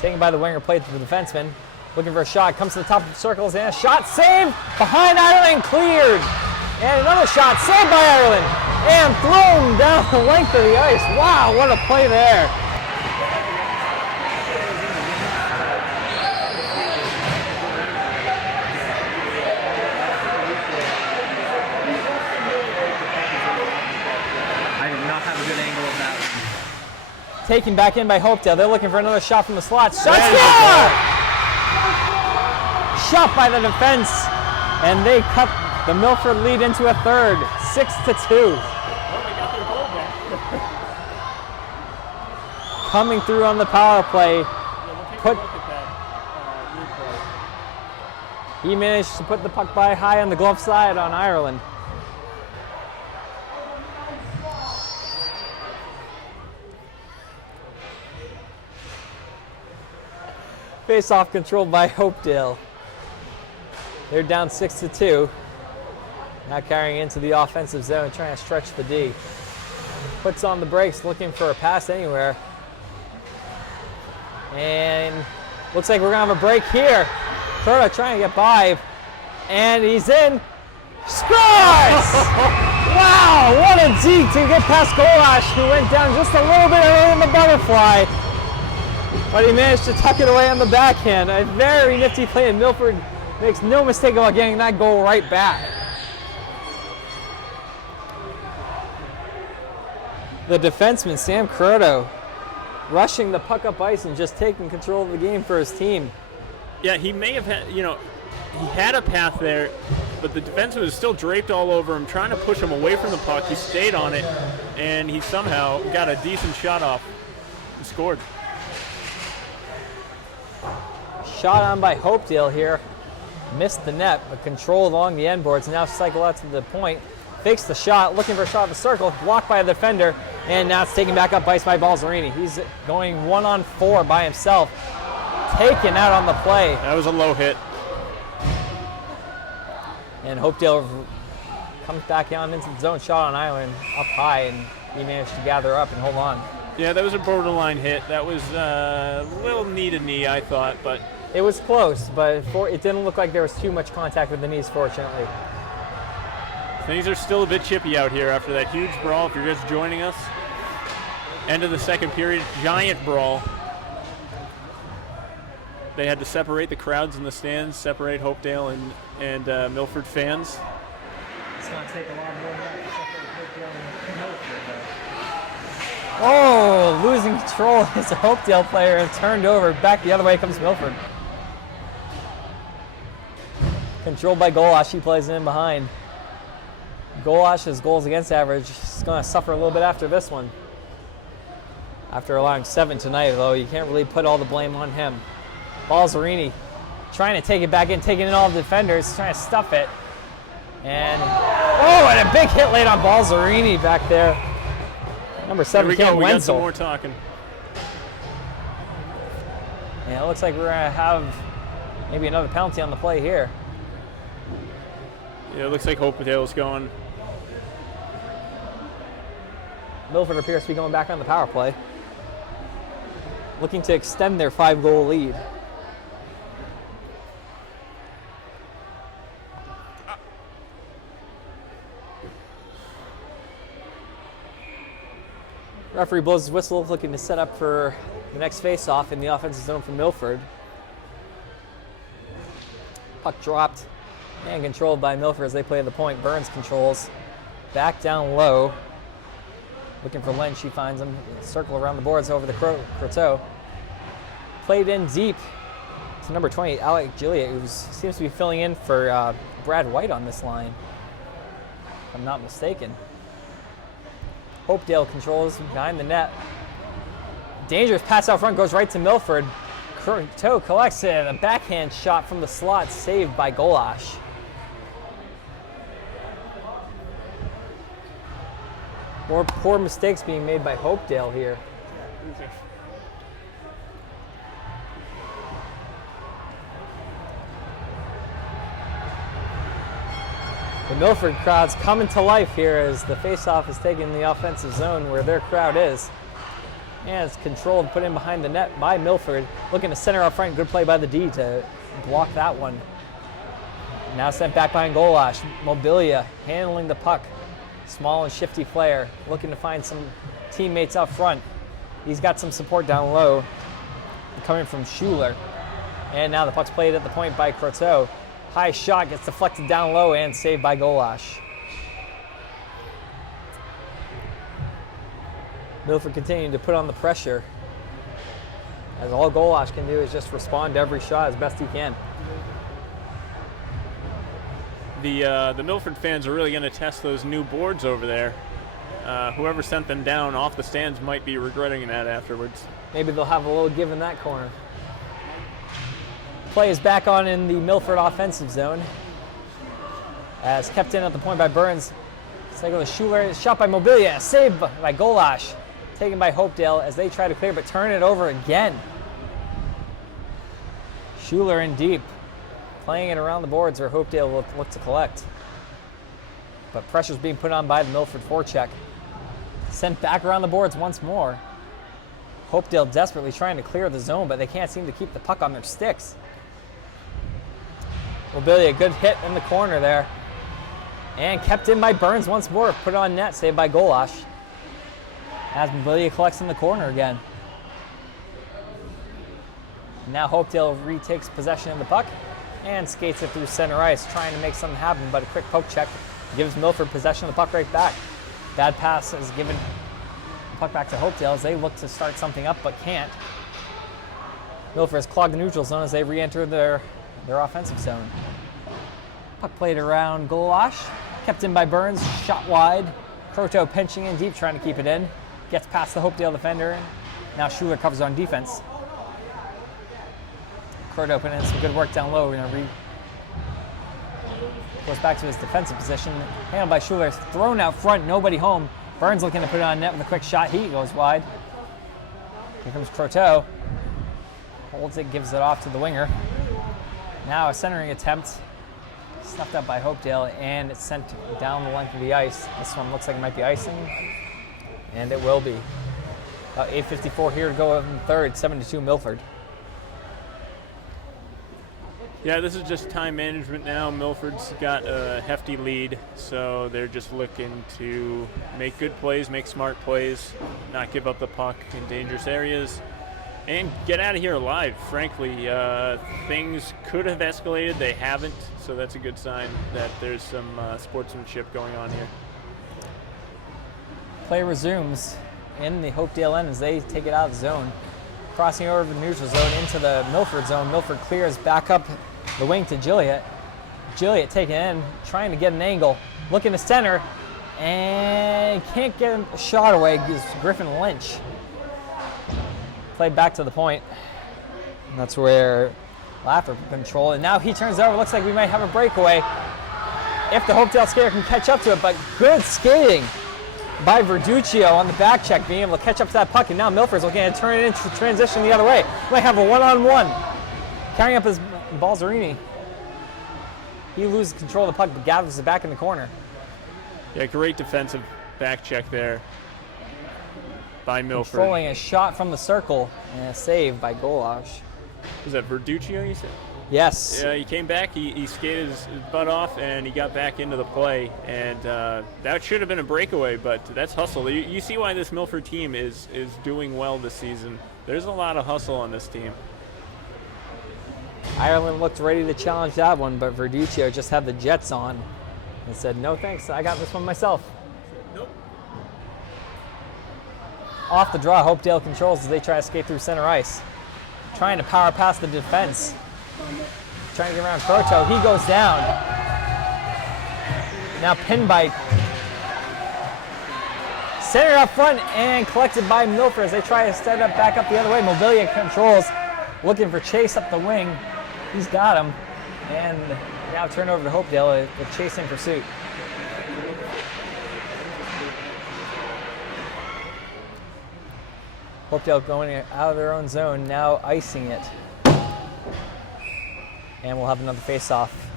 Taken by the winger, played to the defenseman. Looking for a shot, comes to the top of the circles, and a shot saved behind Ireland, cleared. And another shot saved by Ireland, and thrown down the length of the ice. Wow, what a play there. Taken back in by Hopedale. They're looking for another shot from the slot. Shot score! Shot by the defense, and they cut the Milford lead into a third, 6-2. Coming through on the power play. He managed to put the puck by high on the glove side on Ireland. Face-off controlled by Hopedale. They're down 6-2. Now carrying into the offensive zone, trying to stretch the D. Puts on the brakes, looking for a pass anywhere. And looks like we're gonna have a break here. Curta trying to get by, and he's in. Scores! Wow, what a deke to get past Golash, who went down just a little bit early in the butterfly. But he managed to tuck it away on the backhand. A very nifty play, and Milford makes no mistake about getting that goal right back. The defenseman, Sam Curto, rushing the puck up ice and just taking control of the game for his team. Yeah, he may have had, he had a path there, but the defenseman was still draped all over him, trying to push him away from the puck. He stayed on it, and he somehow got a decent shot off and scored. Shot on by Hopedale here. Missed the net, but control along the end boards. Now cycle out to the point. Fakes the shot, looking for a shot in the circle. Blocked by the defender, and now it's taken back up ice by Balzerini. He's going 1-on-4 by himself. Taken out on the play. That was a low hit. And Hopedale comes back down into the zone. Shot on Ireland up high, and he managed to gather up and hold on. Yeah, that was a borderline hit. That was a little knee to knee, I thought, but it was close, but it didn't look like there was too much contact with the knees, fortunately. Things are still a bit chippy out here after that huge brawl. If you're just joining us, end of the second period, giant brawl. They had to separate the crowds in the stands, separate Hopedale and Milford fans. It's going to take a lot more than that to separate Hopedale and Milford. Oh, losing control as a Hopedale player and turned over. Back the other way comes Milford. Controlled by Golash, he plays in behind. Golash's goals against average is going to suffer a little bit after this one. After allowing 7 tonight, though, you can't really put all the blame on him. Balzerini trying to take it back in, taking in all the defenders, trying to stuff it. And a big hit late on Balzerini back there. Number 7, Cam we got Wenzel. some more talking. Yeah, it looks like we're going to have maybe another penalty on the play here. Yeah, it looks like Hopedale's going. Milford appears to be going back on the power play, looking to extend their 5-goal lead. Referee blows his whistle, looking to set up for the next face-off in the offensive zone for Milford. Puck dropped and controlled by Milford as they play the point. Burns controls. Back down low. Looking for Lynch, she finds him. Circle around the boards over the Croteau. Played in deep to number 20, Alec Gilliat, who seems to be filling in for Brad White on this line, if I'm not mistaken. Hopedale controls behind the net. Dangerous pass out front, goes right to Milford. Croteau collects it, a backhand shot from the slot, saved by Golash. More poor mistakes being made by Hopedale here. The Milford crowd's coming to life here as the faceoff is taking the offensive zone where their crowd is. And it's controlled, put in behind the net by Milford. Looking to center up front. Good play by the D to block that one. Now sent back behind Golash. Mobilia handling the puck. Small and shifty player. Looking to find some teammates up front. He's got some support down low. Coming from Schuler. And now the puck's played at the point by Croteau. High shot gets deflected down low and saved by Golash. Milford continuing to put on the pressure, as all Golash can do is just respond to every shot as best he can. The Milford fans are really going to test those new boards over there. Whoever sent them down off the stands might be regretting that afterwards. Maybe they'll have a little give in that corner. Play is back on in the Milford offensive zone, as kept in at the point by Burns. Cycle to Schuler, shot by Mobilia, saved by Golash. Taken by Hopedale as they try to clear, but turn it over again. Schuler in deep, playing it around the boards where Hopedale will look to collect. But pressure's being put on by the Milford forecheck. Sent back around the boards once more. Hopedale desperately trying to clear the zone, but they can't seem to keep the puck on their sticks. Mobilia, good hit in the corner there. And kept in by Burns once more, put on net, saved by Golash. As Mobilia collects in the corner again. Now Hopedale retakes possession of the puck and skates it through center ice, trying to make something happen, but a quick poke check gives Milford possession of the puck right back. Bad pass is given the puck back to Hopedale as they look to start something up but can't. Milford has clogged the neutral zone as they re-enter their offensive zone. Puck played around Golash, kept in by Burns, shot wide. Croteau pinching in deep, trying to keep it in. Gets past the Hopedale defender. Now Schuler covers on defense. Croteau putting in some good work down low. Goes back to his defensive position. Handled by Schuler, thrown out front, nobody home. Burns looking to put it on net with a quick shot. He goes wide. Here comes Croteau. Holds it, gives it off to the winger. Now a centering attempt. Snuffed up by Hopedale, and it's sent down the length of the ice. This one looks like it might be icing, and it will be. About 8:54 here to go in the third, 7-2 Milford. Yeah, this is just time management now. Milford's got a hefty lead, so they're just looking to make good plays, make smart plays, not give up the puck in dangerous areas, and get out of here alive. Frankly, things could have escalated. They haven't, so that's a good sign that there's some sportsmanship going on here. Play resumes in the Hopedale end as they take it out of the zone. Crossing over the neutral zone into the Milford zone. Milford clears back up the wing to Gilliatt. Gilliatt taking in, trying to get an angle. Looking to center, and can't get a shot away. Gives Griffin Lynch. Played back to the point. And that's where Laffer control. And now he turns over. Looks like we might have a breakaway if the Hopedale skater can catch up to it. But good skating by Verduccio on the back check, being able to catch up to that puck. And now Milford's looking to turn it into transition the other way. Might have a one-on-one. Carrying up his Balzerini. He loses control of the puck, but gathers it back in the corner. Yeah, great defensive back check there by Milford. Controlling a shot from the circle and a save by Golash. Was that Verduccio, you said? Yes. Yeah, he came back, he skated his butt off, and he got back into the play. And that should have been a breakaway, but that's hustle. You see why this Milford team is doing well this season. There's a lot of hustle on this team. Ireland looked ready to challenge that one, but Verduccio just had the jets on and said, no thanks, I got this one myself. Nope. Off the draw, Hopedale controls as they try to skate through center ice. Trying to power past the defense. Trying to get around Croteau. He goes down. Now pinned by Centered up front and collected by Milford as they try to set up back up the other way. Mobilia controls, looking for Chase up the wing. He's got him. And now turn over to Hopedale with Chase in pursuit. Hopedale going out of their own zone, now icing it. And we'll have another face-off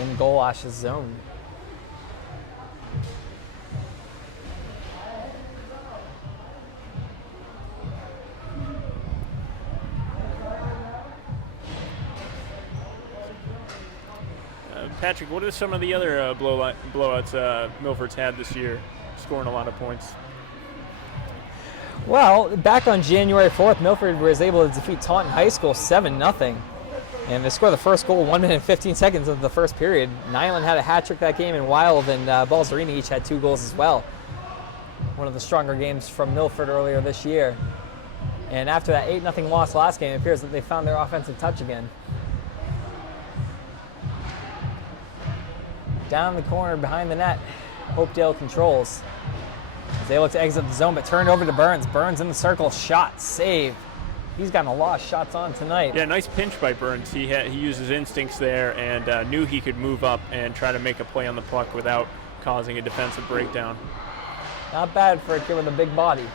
in Golash's zone. Patrick, what are some of the other blowouts Milford's had this year, scoring a lot of points? Well, back on January 4th, Milford was able to defeat Taunton High School 7-0. And they scored the first goal 1 minute and 15 seconds of the first period. Nyland had a hat trick that game, and Wild and Balzerini each had 2 goals as well. One of the stronger games from Milford earlier this year. And after that 8-0 loss last game, it appears that they found their offensive touch again. Down the corner behind the net, Hopedale controls. As they look to exit the zone, but turned over to Burns. Burns in the circle, shot, save. He's gotten a lot of shots on tonight. Yeah, nice pinch by Burns. He used his instincts there and knew he could move up and try to make a play on the puck without causing a defensive breakdown. Not bad for a kid with a big body.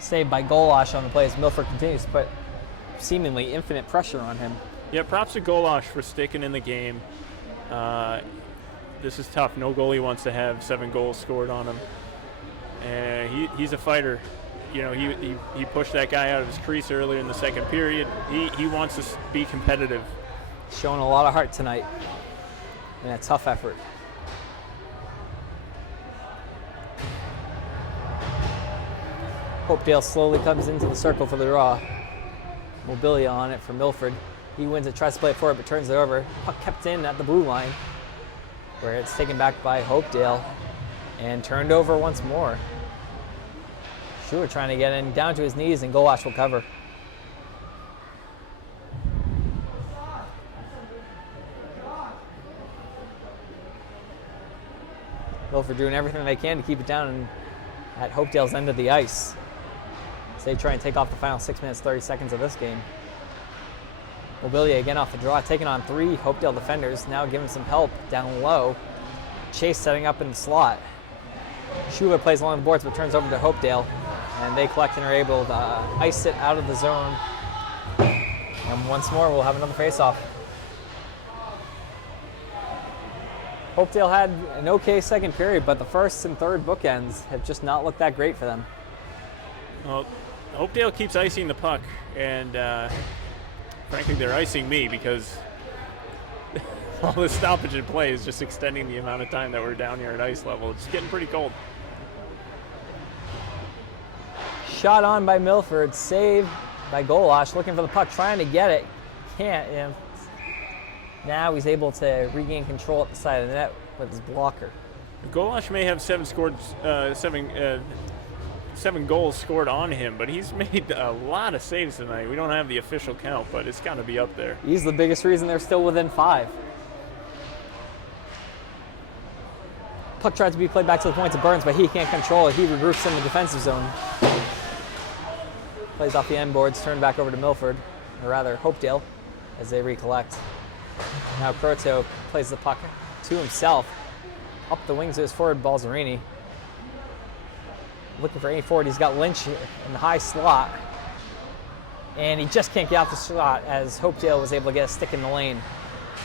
Saved by Golash on the play as Milford continues to put seemingly infinite pressure on him. Yeah, props to Golash for sticking in the game. This is tough. No goalie wants to have 7 goals scored on him. And he's a fighter. You know, he pushed that guy out of his crease earlier in the second period. He wants to be competitive. Showing a lot of heart tonight in a tough effort. Hopedale slowly comes into the circle for the draw. Mobilia on it for Milford. He wins it, tries to play it forward, but turns it over. Puck kept in at the blue line, where it's taken back by Hopedale and turned over once more. Schuer trying to get in down to his knees, and Golash will cover. Milford doing everything they can to keep it down at Hopedale's end of the ice. So they try and take off the final 6 minutes, 30 seconds of this game. Mobilia again off the draw, taking on 3 Hopedale defenders, now giving some help down low. Chase setting up in the slot. Schuler plays along the boards but turns over to Hopedale, and they collect and are able to ice it out of the zone. And once more, we'll have another face-off. Hopedale had an okay second period, but the first and third bookends have just not looked that great for them. Well, Hopedale keeps icing the puck, and frankly, they're icing me because all this stoppage in play is just extending the amount of time that we're down here at ice level. It's getting pretty cold. Shot on by Milford, saved by Golash, looking for the puck, trying to get it. Can't. Now he's able to regain control at the side of the net with his blocker. Golash may have 7 goals scored on him, but he's made a lot of saves tonight. We don't have the official count, but it's got to be up there. He's the biggest reason they're still within 5. Puck tries to be played back to the point to Burns, but he can't control it. He regroups in the defensive zone. Plays off the end boards, turned back over to Milford, or rather Hopedale, as they recollect. Now Croto plays the puck to himself, up the wings of his forward, Balzerini. Looking for any forward, he's got Lynch in the high slot. And he just can't get out the slot as Hopedale was able to get a stick in the lane.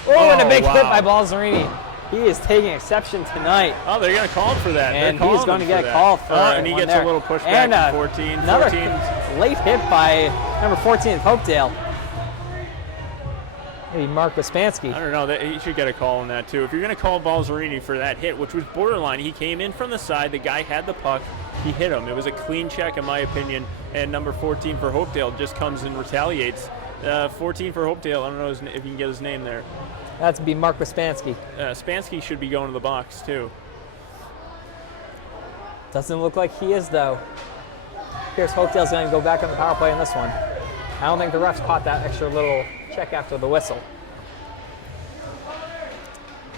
Oh, and a big hit by Balzerini. He is taking exception tonight. Oh, they're going to call him for that. And he's going to get a call for and he gets a little pushback and to 14. Another 14. late hit by number 14 of Hopedale. Maybe Mark Waspansky. I don't know. He should get a call on that, too. If you're going to call Balzerini for that hit, which was borderline, he came in from the side. The guy had the puck. He hit him. It was a clean check, in my opinion. And number 14 for Hopedale just comes and retaliates. 14 for Hopedale. I don't know if you can get his name there. That's be Mark Waspansky. Spansky should be going to the box, too. Doesn't look like he is, though. Here's Hopedale's going to go back on the power play in this one. I don't think the refs caught that extra little check after the whistle.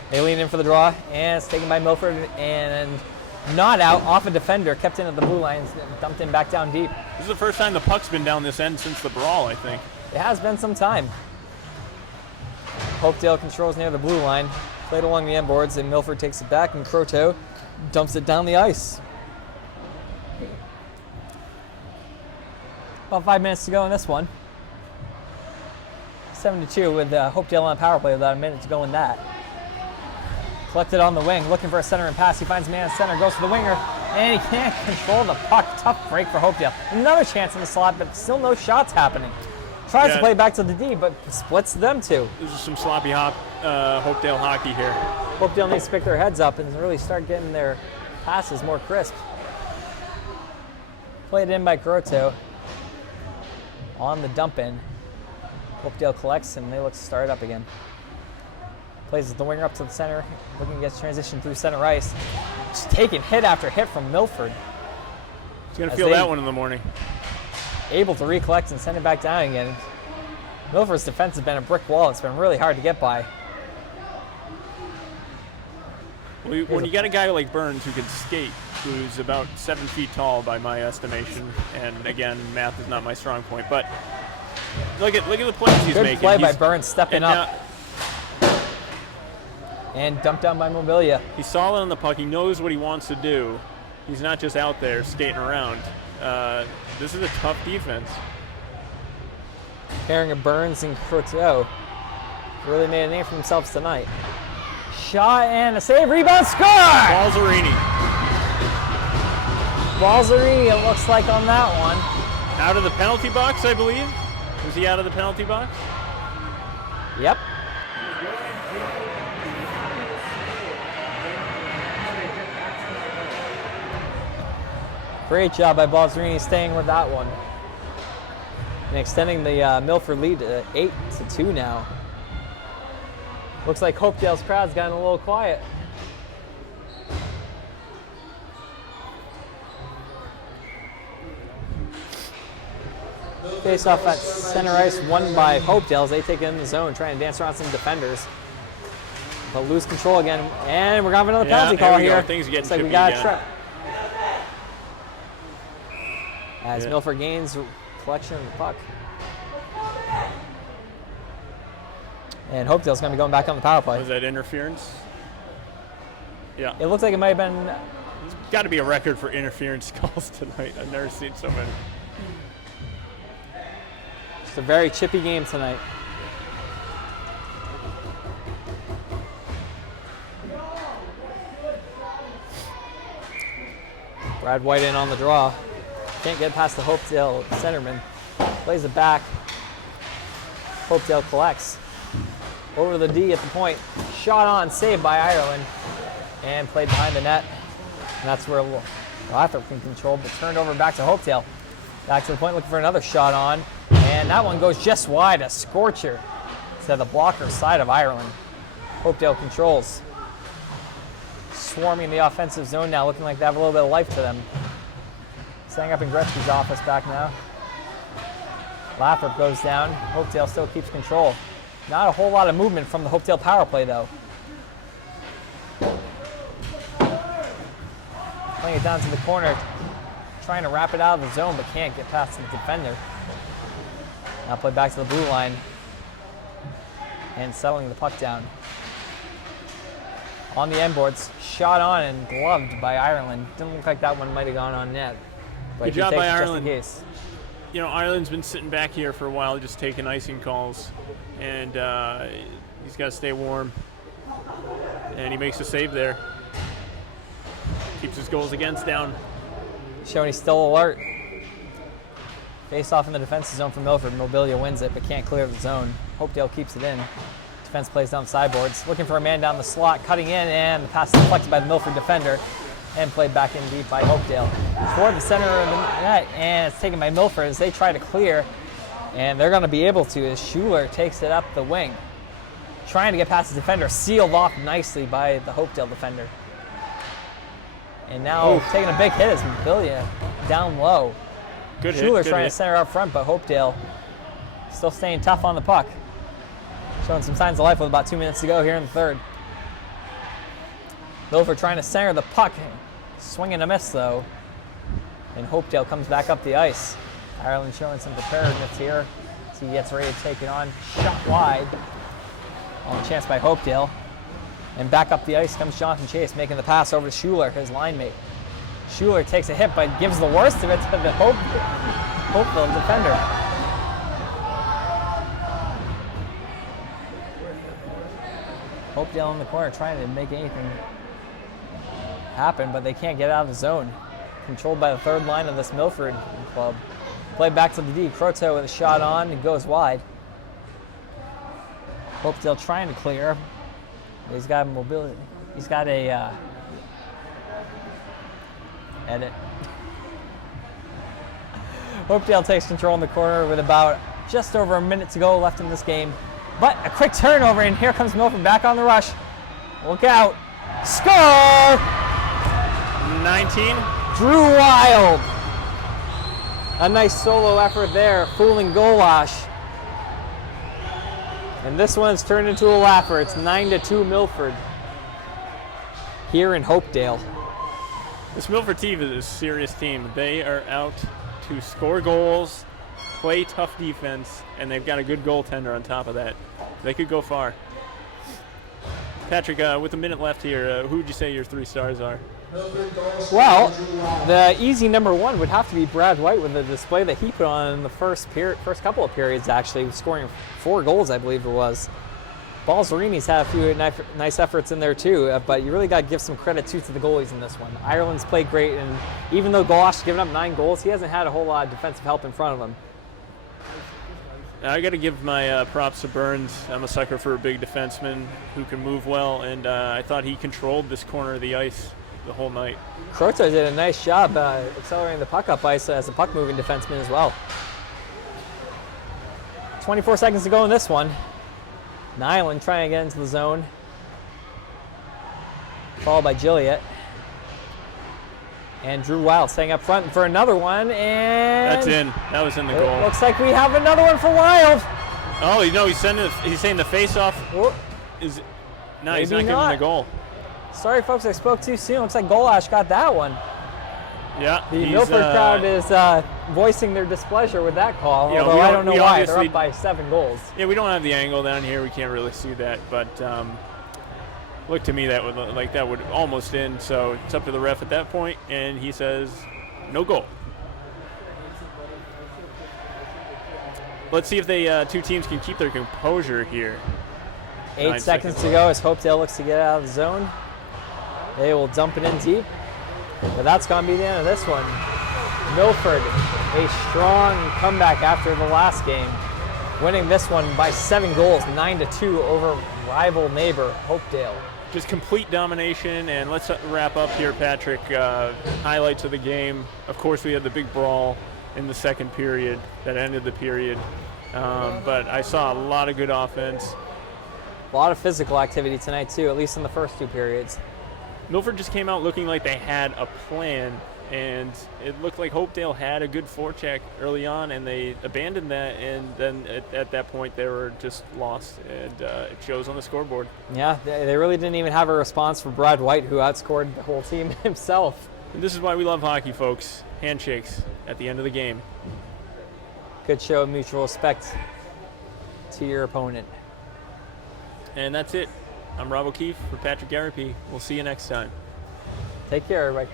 They lean in for the draw, and it's taken by Milford, and Not out, off a defender, kept in at the blue line, dumped in back down deep. This is the first time the puck's been down this end since the brawl, I think. It has been some time. Hopedale controls near the blue line, played along the end boards, and Milford takes it back, and Croteau dumps it down the ice. About 5 minutes to go in this one. 7-2 with Hopedale on power play, about a minute to go in that. Collected on the wing, looking for a centerman pass. He finds a man in center, goes to the winger, and he can't control the puck. Tough break for Hopedale. Another chance in the slot, but still no shots happening. Tries to play back to the D, but splits them two. This is some sloppy Hopedale hockey here. Hopedale needs to pick their heads up and really start getting their passes more crisp. Played in by Croteau. On the dump in. Hopedale collects and they look to start up again. Plays the winger up to the center, looking to get transition through center ice. Just taking hit after hit from Milford. He's going to feel that one in the morning. Able to recollect and send it back down again. Milford's defense has been a brick wall. It's been really hard to get by. When you got a guy like Burns who can skate, who's about 7 feet tall by my estimation, and again, math is not my strong point, but look at the plays he's making. Good play by Burns, stepping up. And dumped down by Mobilia. He's solid on the puck. He knows what he wants to do. He's not just out there skating around. This is a tough defense. Pairing of Burns and Croteau really made a name for themselves tonight. Shot and a save, rebound, score! Balzerini. Balzerini, it looks like on that one. Out of the penalty box, I believe. Was he out of the penalty box? Yep. Great job by Balzerini staying with that one. And extending the Milford lead to 8-2 now. Looks like Hopedale's crowd's gotten a little quiet. Face off at center ice, won by Hopedale as they take it in the zone, trying to dance around some defenders. But lose control again, and we're going to have another penalty call here. Things are getting Looks like chippy we got again. a trip. As Milford gains collection of the puck. And Hopedale's going to be going back on the power play. Was that interference? Yeah. It looks like it might have been. There's got to be a record for interference calls tonight. I've never seen so many. It's a very chippy game tonight. Brad White in on the draw. Can't get past the Hopedale centerman. Plays it back. Hopedale collects. Over to the D at the point. Shot on, saved by Ireland. And played behind the net. And that's where Lathrop can control, but turned over back to Hopedale. Back to the point, looking for another shot on. And that one goes just wide, a scorcher to the blocker side of Ireland. Hopedale controls. Swarming the offensive zone now, looking like they have a little bit of life to them. Staying up in Gretzky's office back now. Lathrop goes down. Hopedale still keeps control. Not a whole lot of movement from the Hopedale power play, though. Playing it down to the corner, trying to wrap it out of the zone, but can't get past the defender. Now play back to the blue line and settling the puck down. On the end boards, shot on and gloved by Ireland. Didn't look like that one might have gone on net. But good job by Ireland. Just in case. You know, Ireland's been sitting back here for a while, just taking icing calls, and he's got to stay warm. And he makes a save there. Keeps his goals against down. Showing he's still alert. Face off in the defensive zone for Milford. Mobilia wins it, but can't clear the zone. Hopedale keeps it in. Defense plays down sideboards. Looking for a man down the slot, cutting in, and the pass deflected by the Milford defender. And played back in deep by Hopedale. Toward the center of the net, and it's taken by Milford as they try to clear. And they're going to be able to as Schuler takes it up the wing. Trying to get past the defender, sealed off nicely by the Hopedale defender. And now taking a big hit is Mobilia down low. Good hit. Schuler trying to center up front, but Hopedale still staying tough on the puck. Showing some signs of life with about 2 minutes to go here in the third. Milford trying to center the puck. Swing and a miss, though. And Hopedale comes back up the ice. Ireland showing some preparedness here as he gets ready to take it on. Shot wide. On chance by Hopedale. And back up the ice comes Jonathan Chase, making the pass over to Schuler, his line mate. Schuler takes a hit, but gives the worst of it to the Hopeville defender. Hopedale in the corner trying to make anything happen, but they can't get out of the zone. Controlled by the third line of this Milford club. Play back to the D. Croteau with a shot on. It goes wide. Hopedale trying to clear. He's got mobility. He's got a edit. Hopedale takes control in the corner with about just over a minute to go left in this game. But a quick turnover, and here comes Milford back on the rush. Look out. Score! 19. Drew Wild. A nice solo effort there, fooling Golash. And this one's turned into a laugher. It's 9-2 Milford here in Hopedale. This Milford team is a serious team. They are out to score goals, play tough defense, and they've got a good goaltender on top of that. They could go far. Patrick, with a minute left here, who would you say your 3 stars are? Well, the easy number 1 would have to be Brad White with the display that he put on in the first couple of periods, actually, scoring 4 goals, I believe it was. Balzerini's had a few nice efforts in there too, but you really got to give some credit too to the goalies in this one. Ireland's played great, and even though Golash's given up 9 goals, he hasn't had a whole lot of defensive help in front of him. I got to give my props to Burns. I'm a sucker for a big defenseman who can move well, and I thought he controlled this corner of the ice the whole night. Croteau did a nice job accelerating the puck up ice as a puck-moving defenseman as well. 24 seconds to go in this one. Nyland trying to get into the zone. Followed by Gilliott. And Drew Wild staying up front for another one, and that's in. That was in the goal. Looks like we have another one for Wild. Oh, you know, he's saying the face-off is no, he's not giving the goal. Sorry, folks, I spoke too soon. Looks like Golash got that one. Yeah, the Milford crowd is voicing their displeasure with that call, yeah, although I don't know why. They're up by 7 goals. Yeah, we don't have the angle down here. We can't really see that, but look to me that would almost end. So it's up to the ref at that point, and he says no goal. Let's see if they 2 teams can keep their composure here. 8 seconds to go as Hopedale looks to get out of the zone. They will dump it in deep. But that's going to be the end of this one. Milford, a strong comeback after the last game, winning this one by 7 goals, 9-2 over rival neighbor Hopedale. Just complete domination, and let's wrap up here, Patrick. Highlights of the game. Of course, we had the big brawl in the second period that ended the period. But I saw a lot of good offense. A lot of physical activity tonight, too, at least in the first 2 periods. Milford just came out looking like they had a plan, and it looked like Hopedale had a good forecheck early on, and they abandoned that, and then at that point they were just lost, and it shows on the scoreboard. Yeah, they really didn't even have a response for Brad White, who outscored the whole team himself. And this is why we love hockey, folks. Handshakes at the end of the game. Good show of mutual respect to your opponent. And that's it. I'm Rob O'Keefe for Patrick Garapi. We'll see you next time. Take care, everybody.